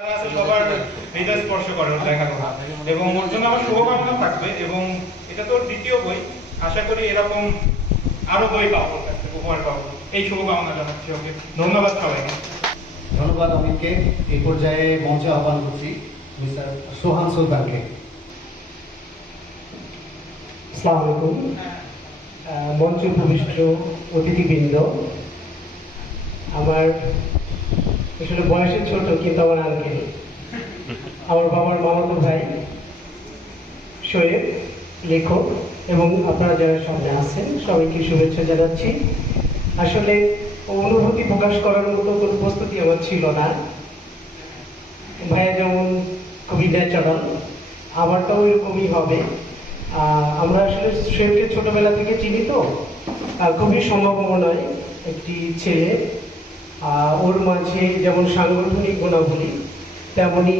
সবার হৃদয় স্পর্শ করে ওর লেখাগুলো, এবং ওর জন্য আমার শুভকামনা থাকবে। এবং এটা তো দ্বিতীয় বই, আশা করি এরকম আরো বই পাবো, উপহার পাবো, এই শুভকামনা জানাচ্ছি ওকে। ধন্যবাদ সবাইকে। ধন্যবাদ অমিতকে। এই পর্যায়ে মঞ্চে আহ্বান করছি মিস্টার সোহান সুলতানকে। আসসালামু আলাইকুম। মঞ্চে উপবিষ্ট অতিথিবৃন্দ, আমার আসলে বয়সে ছোট কিন্তু আমার আঙ্কেল, আমার বাবার মামাতো ভাই শোয়েব লেখক, এবং আপনারা যারা সামনে আছেন সবাইকে শুভেচ্ছা জানাচ্ছি। আসলে অনুভূতি প্রকাশ করার মতো কোনো প্রস্তুতি আমার ছিল না। ভাইয়া যেমন খুবই ন্যাচারাল, আমারটাও এরকমই হবে। আমরা আসলে শোয়েবকে ছোটবেলা থেকে চিনি, তো খুবই সম্ভাবনায় একটি ছেলে। ওর মাঝে যেমন সাংগঠনিক গুণাবলী, তেমনি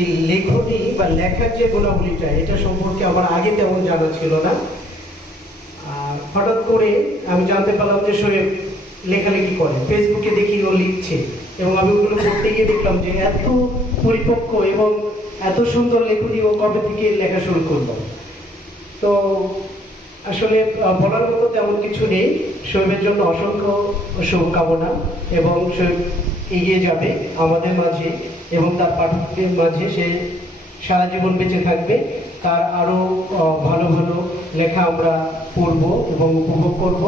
এই লেখনী বা লেখার যে গুণাবলীটা, এটা সম্পর্কে আমার আগে তেমন জানা ছিল না। হঠাৎ করে আমি জানতে পারলাম যে শোয়েব লেখালেখি করে, ফেসবুকে দেখি ও লিখছে, এবং আমি ওগুলো পড়তে গিয়ে দেখলাম যে এত পরিপক্ক এবং এত সুন্দর লেখনী ও কবে থেকে লেখা শুরু করলো। তো আসলে বলার মতো তেমন কিছু নেই। শোয়েবের জন্য অসংখ্য শুভকামনা, এবং শোয়েব এগিয়ে যাবে আমাদের মাঝে এবং তার পাঠকদের মাঝে। সে সারা জীবন বেঁচে থাকবে, তার আরো ভালো ভালো লেখা আমরা পড়ব এবং উপভোগ করব,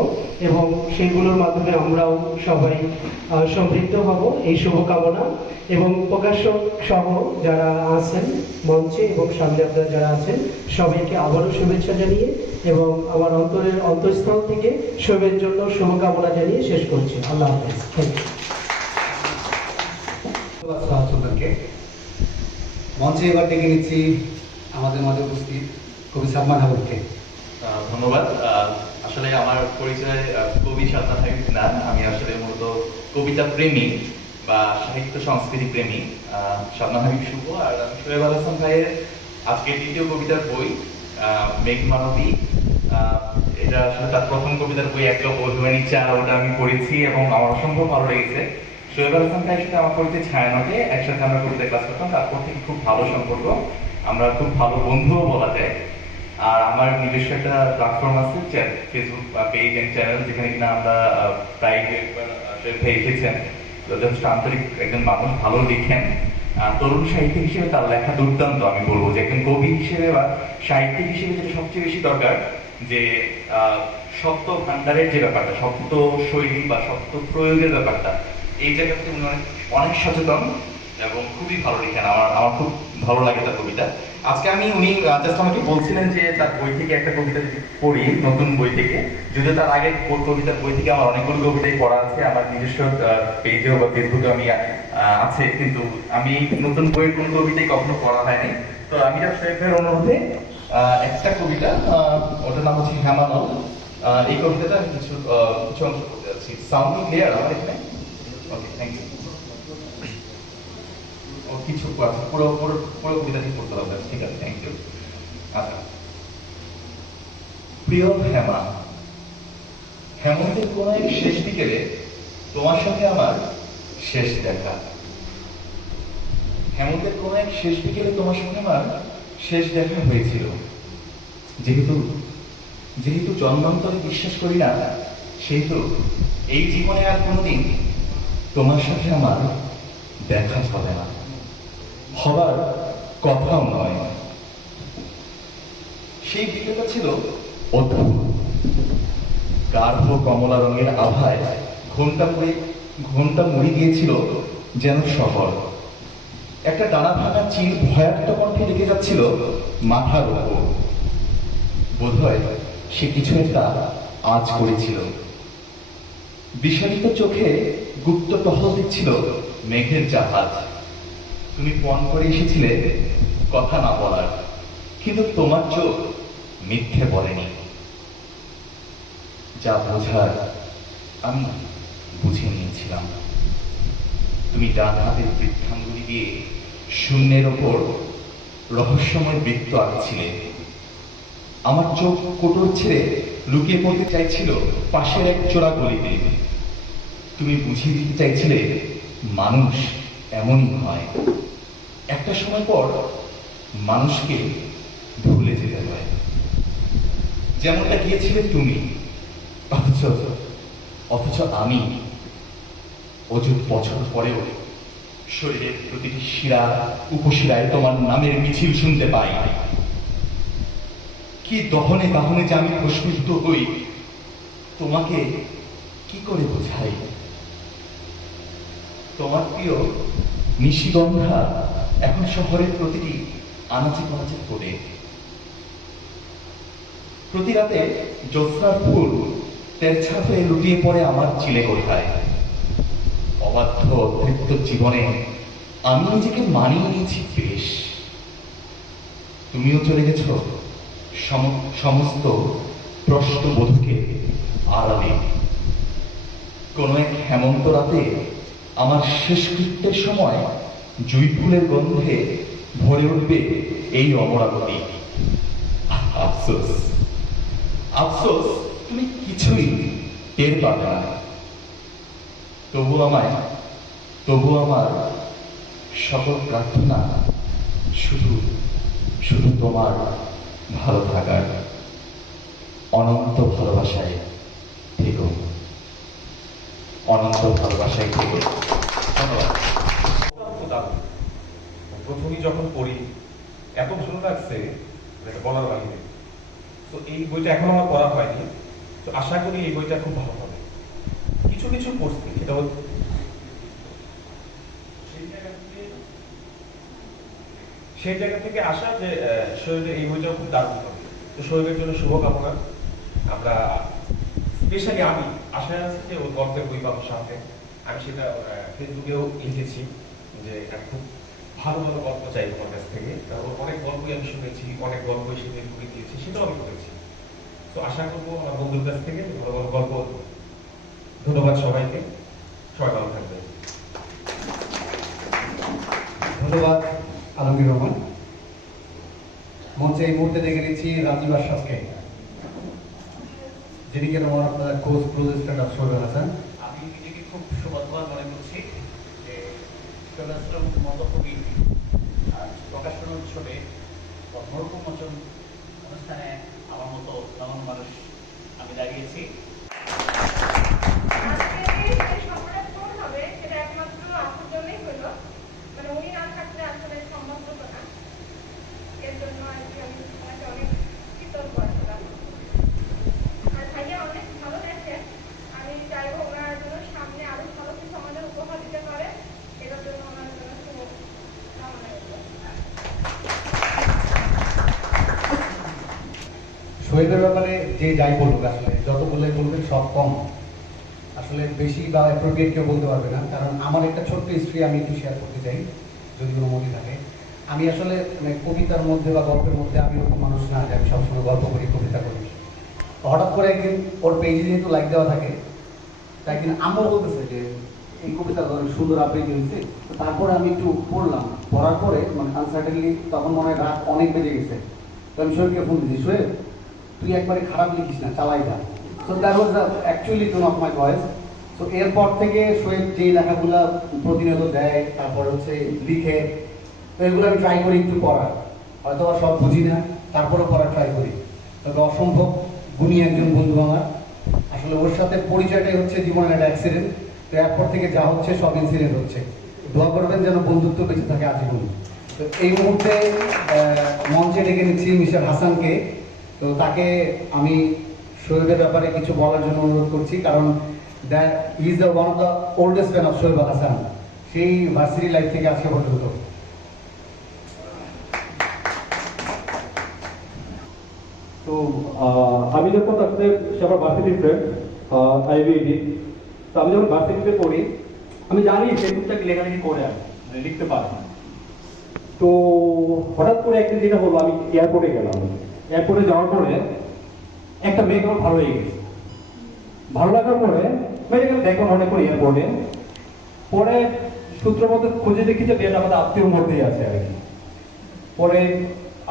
এবং সেগুলোর মাধ্যমে আমরাও সবাই সমৃদ্ধ হব, এই শুভকামনা। এবং প্রকাশক সহ যারা আছেন মঞ্চে এবং সামনে আপনারা যারা আছেন, সবাইকে আবারও শুভেচ্ছা জানিয়ে এবং আমার অন্তরের অন্তঃস্থল থেকে শোয়েবের জন্য শুভকামনা জানিয়ে শেষ করছি। আল্লাহ হাফেজ। Thank you. ধন্যবাদ সোহান সুলতানকে। মঞ্চে এবার ডেকে নিচ্ছি আমাদের মাঝে উপস্থিত কবি সালমান হাবিবকে। ধন্যবাদ। আসলে আমার পরিচয় কবি সালমান হাবিব না, আমি আসলে মূলত কবিতা প্রেমী বা সাহিত্য সংস্কৃতি প্রেমী সালমান হাবিব শুভ। আর আমি শোয়েব আল হাসান ভাইয়ের আজকে দ্বিতীয় কবিতার বই মেঘমানবী, এটা আসলে তার প্রথম কবিতার বই এক লোক অভিমানী চার, ওটা আমি পড়েছি এবং আমার অসম্ভব ভালো লেগেছে। শোয়েব আল হাসান ভাইয়ের সাথে আমার পরিচয় ছায়ানটে, একসাথে আমরা কবিতা ক্লাস করতাম, তারপর থেকে খুব ভালো সম্পর্ক, আমরা খুব ভালো বন্ধুও বলা যায়। আর আমার নিজস্ব একটা প্ল্যাটফর্ম আছে, ফেসবুক পেজ এন্ড চ্যানেল, যেখানে কিনা আমরা প্রায় এসেছেন। যথেষ্ট আন্তরিক একজন মানুষ, ভালো লিখেন। তরুণ সাহিত্যিক হিসেবে তার লেখা দুর্দান্ত। আমি বলবো যে একজন কবি হিসেবে বা সাহিত্যিক হিসেবে যেটা সবচেয়ে বেশি দরকার, যে শব্দ ভান্ডারের যে ব্যাপারটা, শব্দ শৈলী বা শব্দ প্রয়োগের ব্যাপারটা, এই জায়গাতে উনি অনেক সচেতন এবং খুবই ভালো লিখেন। আমার খুব ভালো লাগে তার কবিতা। আজকে উনি জাস্ট আমাকে বলছিলেন যে তার বই থেকে একটা কবিতা পড়ি, নতুন বই থেকে, যদিও তার আগের কবিতার বই থেকে আমার অনেকগুলো কবিতাই পড়া আছে, আমার নিজস্ব পেজেও বা ফেসবুকে আমি আছে, কিন্তু আমি নতুন বইয়ের কোন কবিতাই কখনো পড়া হয়নি। তো আমি শোয়েবের অনুরোধে একটা কবিতা, ওটার নাম হচ্ছে হেমানল। এই কবিতাটা আমি কিছু অংশ করতে যাচ্ছি। সাউন্ড ক্লিয়ার আমার এখানে? ওকে, থ্যাংক ইউ। কিছু পুরো পুরো পুরো কবিতাটি পড়তে হবে, ঠিক আছে, থ্যাংক ইউ। আচ্ছা। প্রিয় হেমা, হেমন্তের কোন এক শেষ বিকেলে তোমার সাথে আমার শেষ দেখা। হেমন্তের কোন এক শেষ বিকেলে তোমার সঙ্গে আমার শেষ দেখা হয়েছিল। যেহেতু যেহেতু জন্মান্তরে বিশ্বাস করি না, সেহেতু এই জীবনে আর কোনোদিন তোমার সাথে আমার দেখা হবে না, হবার কথাও নয়। সেই বিকেলটা ছিল অদ্ভুত। গাঢ় কমলা রঙের আভায় ঘন্টা মুড়ি দিয়েছিল যেন শহর। একটা ডানা ভাঙা চিল ভয়ার্থ কণ্ঠে লেগে যাচ্ছিল মাথার উপর। বোধহয় সে কিছু একটা আজ করেছিল। বিশালিত চোখে গুপ্ত টহল দিচ্ছিল মেঘের জাহাজ। তুমি পণ করে এসেছিলে কথা না বলার, কিন্তু তোমার চোখ মিথ্যে বলেনি। যা বোঝার আমি বুঝে নিয়েছিলাম। তুমি ডান হাতের বৃদ্ধাঙ্গুলি দিয়ে শূন্যের ওপর রহস্যময় বৃত্ত আঁকছিলে। আমার চোখ কোটর ছেড়ে লুকিয়ে পড়তে চাইছিল পাশের এক চোরা গলিতে। তুমি বুঝিয়ে দিতে চাইছিলে মানুষ এমনই হয়। একটা সময় পর মানুষকে ভুলে যেতে হয়, যেমনটা গিয়েছিলে তুমি। অথচ অথচ আমি অযুত বছর পরেও শরীরের প্রতিটি শিরা উপশিরায় তোমার নামের মিছিল শুনতে পাই। কি দহনে দাহনে যে আমি প্রশ্নিত হই, তোমাকে কি করে বোঝাই? তোমার প্রিয় নিশিগন্ধা এখন শহরের প্রতিটি আনাচে কানাচে ফোটে। প্রতি রাতে জ্যোৎস্নার ফুল তেরছা হয়ে লুটিয়ে পড়ে আমার চিলে কোঠায়। অবাধ্য অতৃপ্ত জীবনে আমি নিজেকে মানিয়ে নিয়েছি বেশ। তুমিও চলে গেছ সমস্ত প্রশ্নবোধকে আড়ালে। কোন এক হেমন্ত রাতে আমার শেষকৃত্যের সময় জুঁই ফুলের গন্ধে ভরে উঠবে এই অমরাবতী। আফসোস, আফসোস, তুমি কিছুই টের পাবে না। তবু আমার সকল প্রার্থনা শুধু শুধু তোমার ভালো থাকার। অনন্ত ভালোবাসায় থেকো, অনন্ত ভালোবাসায় থেকো। ধন্যবাদ। দারুণ। প্রথমেই যখন পড়ি এত ভালো লাগছে যেটা বলার বাহিরে। তো এই বইটা এখন আমার পড়া হয়নি, তো আশা করি এই বইটা খুব ভালো হবে। কিছু কিছু পড়ছি, এটা সেই জায়গা থেকে আসা যে শহীদের এই বইটাও খুব দারুণ হবে। তো শহীদের জন্য শুভকামনা। আমরা স্পেশালি আমি আশায় আছি যে ওর গল্পের বই পাবো সামনে। আমি সেটা ফেসবুকেও লিখেছি যে খুব ভালো ভালো গল্প চাই তোমার কাছ থেকে। ওর অনেক গল্পই আমি শুনেছি, অনেক গল্পই সে বের করে দিয়েছি, সেটাও আমি করেছি। তো আশা করবো আমার বন্ধুর কাছ থেকে ভালো ভালো গল্প। ধন্যবাদ সবাইকে, সবাই ভালো থাকবে। ধন্যবাদ আলমগীর রহমান। মঞ্চে এই মুহূর্তে দেখে নিচ্ছি রাজীব আশরাফকে, যিনি কিনা আমার আপনার close friend of Shoaib Hasan. আমি নিজেকে খুব সৌভাগ্যবান মনে করছি যে শোয়েব হাসানের মতো কবি প্রকাশনা উৎসবে ধর্মরূপ মোচন অনুষ্ঠানে আমার মতো এমন মানুষ আমি দাঁড়িয়েছি। শোয়েবের ব্যাপারে যে যাই বলুক, আসলে যত বলে বলবেন সব কম। আসলে বেশি বা অ্যাপ্রোপ্রিয়েট কেউ বলতে পারবে না, কারণ আমার একটা ছোট্ট হিস্ট্রি আমি একটু শেয়ার করতে চাই, যদি কোনো মনে থাকে। আমি আসলে কবিতার মধ্যে বা গল্পের মধ্যে আমি ওরকম মানুষ না যে আমি সবসময় গল্প করি, কবিতা করি। হঠাৎ করে একদিন ওর পেজে যেহেতু লাইক দেওয়া থাকে, তাই একদিন আম্মু বলতেছে যে এই কবিতা সুন্দর আবৃত্তি হয়েছে। তো তারপরে আমি একটু পড়লাম, পড়ার পরে মানে আনসার্টেনলি তখন মনে হয় রাত অনেক বেজে গেছে। তো আমি শোয়েবকে ফোন দিচ্ছি, শোয়েব তুই একবারে খারাপ লিখিস না, চালাই যা। So that was actually tone of my voice. তো এরপর থেকে শোয়েব যেই লেখাগুলো প্রতিনিয়ত দেয়, তারপর হচ্ছে লিখে, তো এগুলো আমি ট্রাই করি একটু পড়ার। হয়তো সব বুঝি না, তারপরেও পড়ার ট্রাই করি। তবে অসম্ভব গুণী একজন বন্ধু আমার। আসলে ওর সাথে পরিচয়টাই হচ্ছে জীবনের একটা অ্যাক্সিডেন্ট। তো এরপর থেকে যা হচ্ছে সব ইনসিডেন্ট হচ্ছে। দোয়া করবেন যেন বন্ধুত্ব বেঁচে থাকে আজীবন। তো এই মুহূর্তে মঞ্চে ডেকে নিচ্ছি মিস্টার হাসানকে। তো তাকে আমি শোয়েবের ব্যাপারে কিছু বলার জন্য অনুরোধ করছি, কারণ that he is the one of the oldest fan of Shoaib Hasan, সেই ভার্সিটি লাইফ থেকে আজকে পর্যন্ত। তো আমি যখন আসলে সে আমার ভার্সিটি ফ্রেন্ড আইবিডি। তো আমি যখন ভার্সিটিতে পড়ি আমি জানি সে টুকটাক লেখালেখি করে আমি মানে লিখতে পারে না। তো হঠাৎ করে একদিন যেটা হলো, আমি এয়ারপোর্টে গেলাম। এয়ারপোর্টে যাওয়ার পরে একটা মেয়েকে আমার ভালো লেগে গেছে। ভালো লাগার পরে মেয়েটাকে দেখলাম অনেক করে এয়ারপোর্টে। পরে সূত্র মতো খুঁজে দেখি যে মেয়েটা আমাদের আত্মীয়র মধ্যেই আছে আর কি। পরে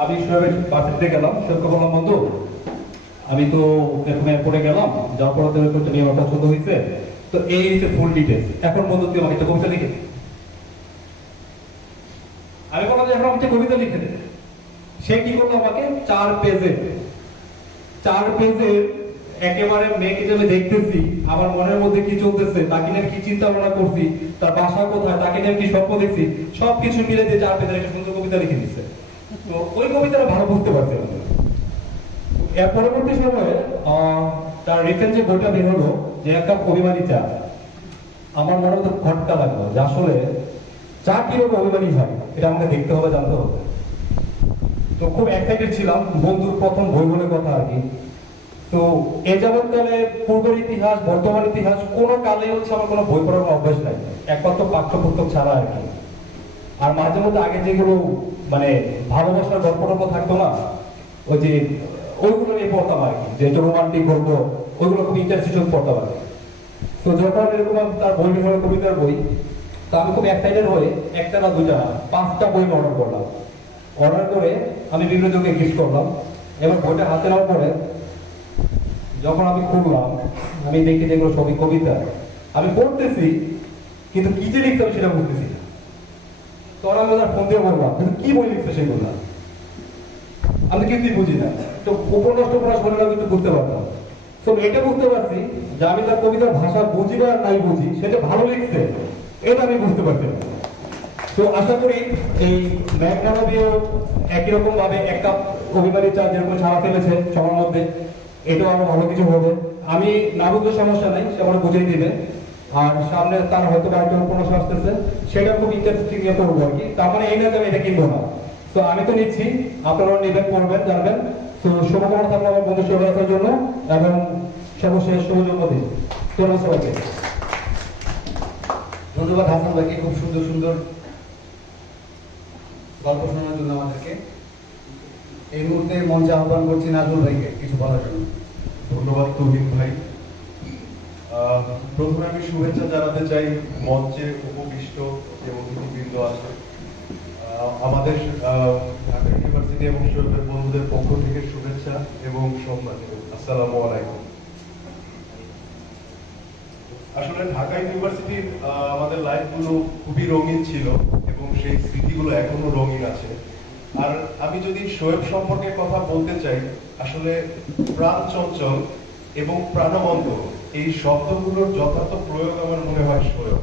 আমি শোয়েবের ভার্সিটিতে গেলাম, শোয়েবকে বললাম বন্ধু আমি তো এরকম এয়ারপোর্টে গেলাম, যাওয়ার পরে তো একটা মেয়ে আমার পছন্দ হয়েছে, তো এই হচ্ছে ফুল ডিটেলস। এখন বন্ধু তুই আমাকে একটা কবিতা লিখে আমি বললাম যে এখন আমাকে কবিতা লিখে দে। সে কি করলো, আমাকে 4 পেজের একেবারে মেয়েকে যে আমি দেখতেছি, আমার মনের মধ্যে কি চলতেছে, তাকে নিয়ে কি চিন্তা ভাবনা করছি, তার বাসা কোথায়, তাকে নিয়ে কি স্বপ্ন দেখছি, সবকিছু মিলে দিয়ে 4 পেজের একটা সুন্দর কবিতা লিখে দিচ্ছে। তো ওই কবিতাটা ভালো বুঝতে পারছি আমি। এর পরবর্তী সময়ে তার রিসেন্ট যে বইটা বের হলো যে এক কাপ অভিমানী চা, আমার মনে হতো খটকা লাগলো যে আসলে চা কিরকম অভিমানী হয়, এটা আমাকে দেখতে হবে, জানতে হবে। তো খুব এক্সাইটেড ছিলাম, বন্ধুর প্রথম বই বলে কথা আর কি। তো এ যাবৎকালে পূর্বের ইতিহাস, বর্তমান ইতিহাস কোনো কালে হচ্ছে আমার কোনো বই পড়ার অভ্যাস নাই, একমাত্র পাঠ্যপুস্তক ছাড়া আর কি। আর মাঝে মধ্যে আগে যেগুলো মানে ভালোবাসার গল্প টল্প থাকতো না, ওই যে ওইগুলো নিয়ে পড়তাম আর কি, যে রোমান্টিক গল্প, ওইগুলো খুব ইন্টারেস্টিং পড়তাম আর কি। তো যখন এরকম তার বই বের হলো, কবিতার বই, তো আমি খুব এক্সাইটেড হয়ে একটা না দুটা না 5টা বই অর্ডার করলাম। অর্ডার করে আমি বিভিন্ন জনকে গিফট করলাম, এবং বইটা হাতে নেওয়ার পরে যখন আমি খুললাম, আমি দেখি যেগুলো সবই কবিতা। আমি পড়তেছি কিন্তু কি যে লিখতে হবে সেটা বুঝতেছি না। তখন আমি তার ফোন দিয়ে বললাম, কিন্তু কি বই লিখতে সেগুলো আমি কিছুই বুঝি না। তো উপন্যাস টুপন্যাস বলে আমি কিন্তু বুঝতে পারতাম। তো এটা বুঝতে পারছি যে আমি তার কবিতার ভাষা বুঝি বা নাই বুঝি, সেটা ভালো লিখছে এটা আমি বুঝতে পারছি না। তো আশা করি এই ম্যাগনাবিও একই রকম ভাবে একটা অভিমানী চা যেরকম ছাড়া ফেলেছে সবার মধ্যে, এটাও আরো ভালো কিছু হবে। আমি না বুঝতে সমস্যা নাই, সে আমার বুঝিয়ে দিবে। আর সামনে তার হয়তো একটা উপন্যাস আসতেছে, সেটা খুব ইন্টারেস্টিং নিয়ে পড়বো আর কি। তার মানে এই না যে আমি এটা কিনবো না। তো আমি তো নিচ্ছি, আপনারাও নেবেন, পড়বেন, জানবেন। তো শুভকামনা থাকলো আমার বন্ধু সবাইকার জন্য, এবং সর্বশেষ শুভ জন্মদিন। ধন্যবাদ সবাইকে। ধন্যবাদ হাসান ভাইকে খুব সুন্দর সুন্দর গল্প শোনানোর জন্য আমাদেরকে। এই মুহূর্তে মঞ্চে আহ্বান করছি নাজমুল ভাইকে কিছু বলার জন্য। ধন্যবাদ তুহিন ভাই। প্রথমে আমি শুভেচ্ছা জানাতে চাই মঞ্চে উপবিষ্ট যে অতিথিবৃন্দ আছে, আমাদের ঢাকা ইউনিভার্সিটি এবং শৈবের বন্ধুদের পক্ষ থেকে শুভেচ্ছা এবং সম্মান। আসসালামু আলাইকুম। আসলে ঢাকা ইউনিভার্সিটির আমাদের লাইফগুলো খুবই রঙিন ছিল এবং সেই স্মৃতিগুলো এখনো রঙিন আছে। আর আমি যদি শোয়েব সম্পর্কে কথা বলতে চাই, আসলে প্রাণ চঞ্চল এবং প্রাণবন্ত এই শব্দগুলোর যথার্থ প্রয়োগ আমার মনে হয় শোয়েব।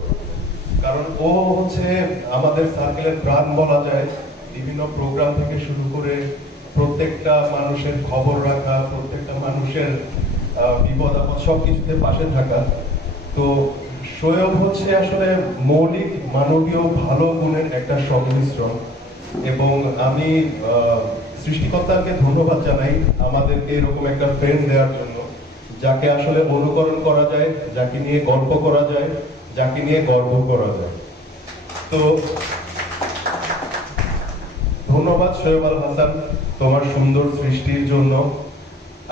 কারণ ও হচ্ছে আমাদের সার্কেলের প্রাণ বলা যায়। বিভিন্ন প্রোগ্রাম থেকে শুরু করে প্রত্যেকটা মানুষের খবর রাখা, প্রত্যেকটা মানুষের বিপদ আপদ সবকিছুতে পাশে থাকা। তো শোয়েব হচ্ছে আসলে মৌলিক মানবীয় ভালো গুণের একটা সংমিশ্রণ। এবং আমি সৃষ্টিকর্তাকে ধন্যবাদ জানাই আমাদেরকে এরকম একটা ফ্রেন্ড দেওয়ার জন্য, যাকে আসলে অনুকরণ করা যায়, যাকে নিয়ে গল্প করা যায়, যাকে নিয়ে গর্ব করা যায়। তো ধন্যবাদ শোয়েব আল হাসান তোমার সুন্দর সৃষ্টির জন্য।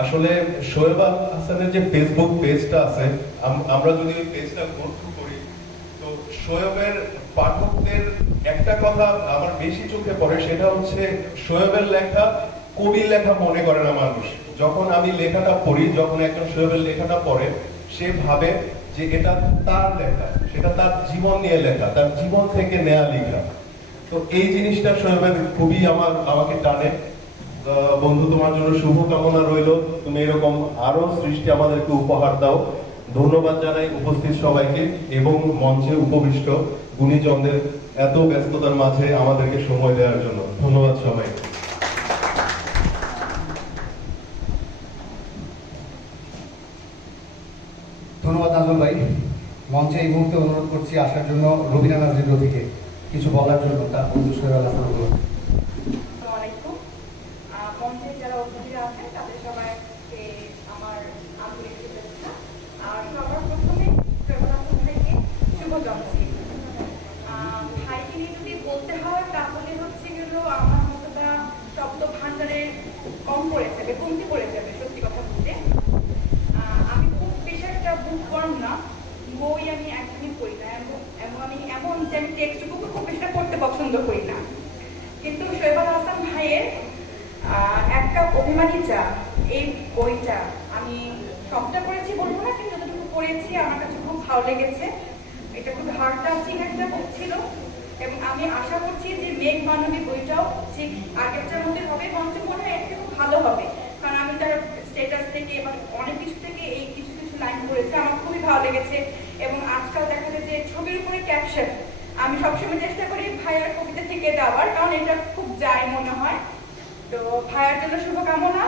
আসলে শোয়েব আল হাসানের যে ফেসবুক পেজটা আছে, আমরা যদি ওই পেজটা গো থ্রু করি, তো শোয়েবের পাঠকদের একটা কথা আমার বেশি চোখে পড়ে, সেটা হচ্ছে শোয়েবের লেখা কবির লেখা মনে করে না মানুষ। যখন আমি লেখাটা পড়ি, যখন একজন শোয়েবের লেখাটা পড়ে, সে ভাবে যে এটা তার লেখা, সেটা তার জীবন নিয়ে লেখা, তার জীবন থেকে নেয়া লেখা। তো এই জিনিসটা শোয়েবের খুবই আমাকে টানে। বন্ধু, তোমার জন্য শুভকামনা রইল, তুমি এরকম আরো সৃষ্টি আমাদেরকে উপহার দাও। ধন্যবাদ জানাই উপস্থিত সবাইকে এবং মঞ্চে উপবিষ্ট গুণীজনদের এত ব্যস্ততার মাঝে আমাদেরকে সময় দেওয়ার জন্য। ধন্যবাদ সবাইকে। ধন্যবাদ নাজমুল ভাই। মঞ্চে এই মুহূর্তে অনুরোধ করছি আসার জন্য রবিনা নাজরিন রফিকে কিছু বলার জন্য, তার বন্ধু শোয়েব আল হাসান। আসসালামাইকুম। মঞ্চে যারা অতিথিরা আছেন তাদের সবাইকে আমার আন্তরিক শুভেচ্ছা। আর সবার প্রথমে শোয়েব আল হাসান ভাইকে শুভ জন্মদিন। ভাইকে নিয়ে যদি বলতে হয় তাহলে হচ্ছে গেল আমার মতটা শব্দ ভান্ডারে কম পড়ে যাবে, কমতি পড়ে যাবে সত্যি কথা বলতে। আমি খুব বেশি একটা বুক কম না, বই আমি একদমই পড়ি না, আমি এমন যে আমি টেক্সট বুক খুব বেশি পড়তে পছন্দ করি না। কিন্তু শোয়েব আল হাসান ভাইয়ের একটা অভিমানী চা, এই বইটা আমি সবটা পড়েছি বলবো না, কিন্তু যতটুকু পড়েছি আমার কাছে খুব ভালো লেগেছে। এটা খুব হার্ড টাচিং একটা বুক ছিল এবং আমি আশা করছি যে মেঘ মানবী বইটাও ঠিক আগেরটার মধ্যে হবে এবং মনে হয় একটু ভালো হবে, কারণ আমি তার স্ট্যাটাস থেকে এবং অনেক কিছু থেকে এই কিছু কিছু লাইন পড়েছে, আমার খুবই ভালো লেগেছে। এবং আজকাল দেখা যায় যে ছবির উপরে ক্যাপশন আমি সবসময় চেষ্টা করি ভাইয়ার কবিতা থেকে দেওয়ার, কারণ এটা খুব যায় মনে হয়। তো ভাইয়ার জন্য শুভকামনা।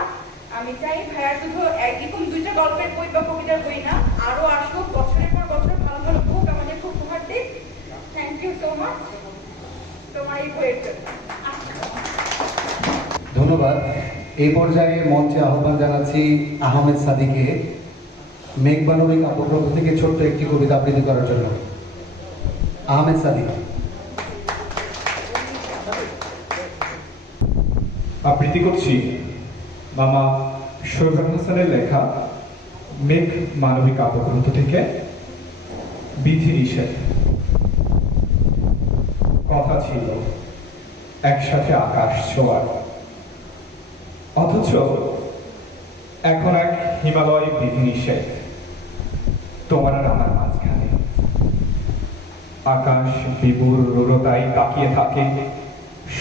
আমি চাই ভাইয়ার শুধু এরকম 2টা গল্পের বই বা কবিতার বই না, আরো আসুক, বছরের পর বছর ভালো ভালো বুক আমাদের খুব উপহার দিক। থ্যাংক ইউ সো মাচ তোমার এই বইয়ের জন্য। ধন্যবাদ। এই পর্যায়ে মঞ্চে আহ্বান জানাচ্ছি আহমেদ সাদিকে মেঘ মানবী কাব্যগ্রন্থ থেকে ছোট্ট একটি কবিতা আবৃত্তি করার জন্য। আহমেদ সাদিক। আবৃত্তি করছি মামা শোয়েব হাসানের লেখা মেঘ মানবী কাব্যগ্রন্থ থেকে বিধি নিষেধ। কথা ছিল একসাথে আকাশ ছোঁয়ার, অথচ এখন এক হিমালয় বিধি নিষেধ তোমার আর আমার মাঝখানে। আকাশ বিপুর রুরতায় তাকিয়ে থাকে,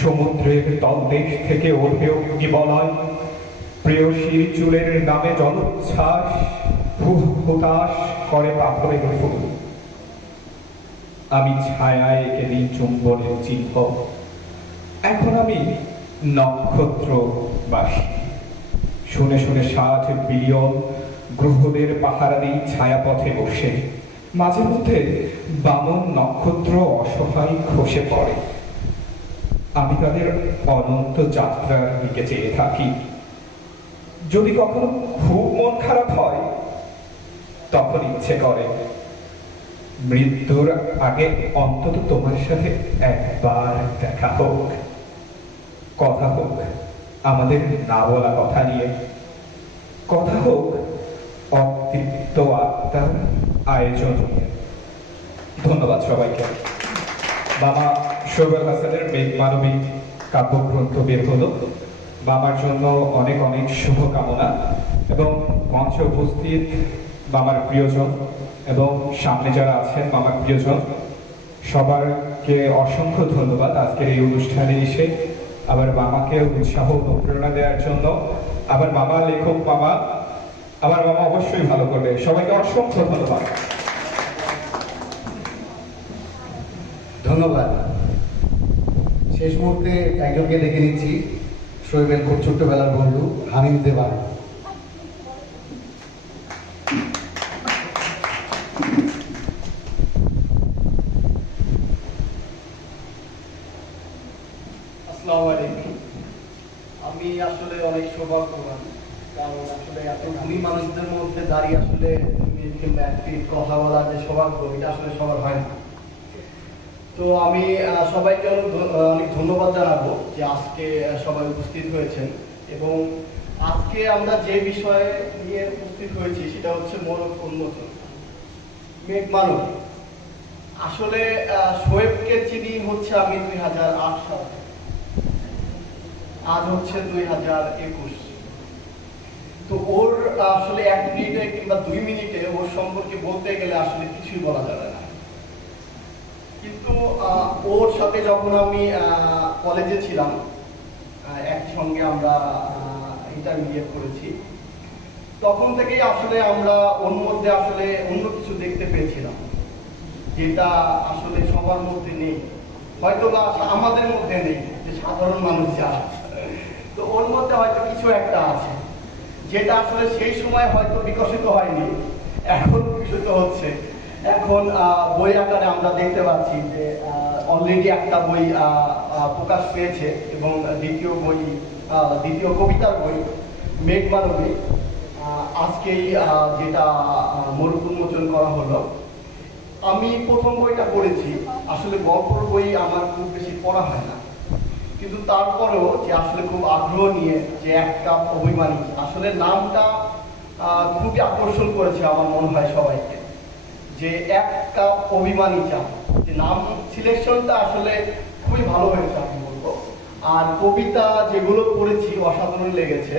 সমুদ্রের তলদেশ থেকে ওঠে অগ্নিবলয়, প্রেয়সীর চুলের নামে জলোচ্ছ্বাস হুতাশ করে পাথরের ফুল। আমি ছায়ায় এঁকে দিই চুম্বনের চিহ্ন, এখন আমি নক্ষত্রবাসী। শুনে শুনে 60 বিলিয়ন গ্রহদের পাহারা দিই ছায়াপথে বসে, মাঝে মধ্যে বামন নক্ষত্র অসহায় খসে পড়ে। আমি তাদের অনন্ত যাত্রার দিকে চেয়ে থাকি। যদি কখনো খুব মন খারাপ হয়, তখন ইচ্ছে করে মৃত্যুর আগে অন্তত তোমার সাথে একবার দেখা হোক, কথা হোক আমাদের না বলা কথা নিয়ে, কথা হোক অতৃপ্ত আত্মার আয়োজন নিয়ে। ধন্যবাদ সবাইকে। মামা শোয়েব হাসানের মেঘ মানবী কাব্যগ্রন্থ বের হলো। মামার জন্য অনেক অনেক শুভকামনা এবং মঞ্চে উপস্থিত মামার প্রিয়জন এবং সামনে যারা আছেন মামার প্রিয়জন, সবারকে অসংখ্য ধন্যবাদ আজকের এই অনুষ্ঠানে এসে আবার মামাকে উৎসাহ অনুপ্রেরণা দেওয়ার জন্য। আবার মামা লেখক মামা, আমার মামা অবশ্যই ভালো করবে। সবাইকে অসংখ্য ধন্যবাদ। ধন্যবাদ। শেষ মুহূর্তে একজনকে ডেকে নিচ্ছি, শোয়েবের খুব ছোট্টবেলার বন্ধু হামিদ দেওয়ান। আসসালামু আলাইকুম। আমি আসলে অনেক সৌভাগ্যবান, কারণ আসলে এত গুণী মানুষদের মধ্যে দাঁড়িয়ে আসলে কিংবা একটি কথা বলার যে সৌভাগ্য, এটা আসলে সবার হয় না। তো আমি সবাইকে অনেক ধন্যবাদ জানাবো যে আজকে সবাই উপস্থিত হয়েছেন। এবং আজকে আমরা যে বিষয়ে নিয়ে উপস্থিত হয়েছি সেটা হচ্ছে মোড়ক উন্মোচন, মেঘ মানবী। আসলে শোয়েবকে চিনি হচ্ছে আমি 2008 সালে, আজ হচ্ছে 2021। তো ওর আসলে 1 মিনিটে কিংবা 2 মিনিটে ওর সম্পর্কে বলতে গেলে আসলে কিছুই বলা যাবে না। কিন্তু ওর সাথে যখন আমি কলেজে ছিলাম, একসঙ্গে আমরা ইন্টারমিডিয়েট করেছি, তখন থেকেই আসলে আমরা ওর মধ্যে আসলে অন্য কিছু দেখতে পেয়েছিলাম, যেটা আসলে সবার মধ্যে নেই, হয়তো বা আমাদের মধ্যে নেই, যে সাধারণ মানুষ যারা। তো ওর মধ্যে হয়তো কিছু একটা আছে, যেটা আসলে সেই সময় হয়তো বিকশিত হয়নি, এখন বিকশিত হচ্ছে। এখন বই আকারে আমরা দেখতে পাচ্ছি যে অলরেডি একটা বই প্রকাশ পেয়েছে এবং দ্বিতীয় কবিতার বই মেঘ মানবী আজকেই যেটা মোড়ক উন্মোচন করা হলো। আমি প্রথম বইটা পড়েছি, আসলে গল্পের বই আমার খুব বেশি পড়া হয় না, কিন্তু তারপরেও যে আসলে খুব আগ্রহ নিয়ে যে 1 কাপ অভিমানী, আসলে নামটা খুবই আকর্ষণ করেছে আমার মনে হয় সবাইকে, যে 1 কাপ অভিমানী চা, যে নাম সিলেকশনটা আসলে খুবই ভালো হয়েছে আমি বলবো। আর কবিতা যেগুলো পড়েছি অসাধারণ লেগেছে।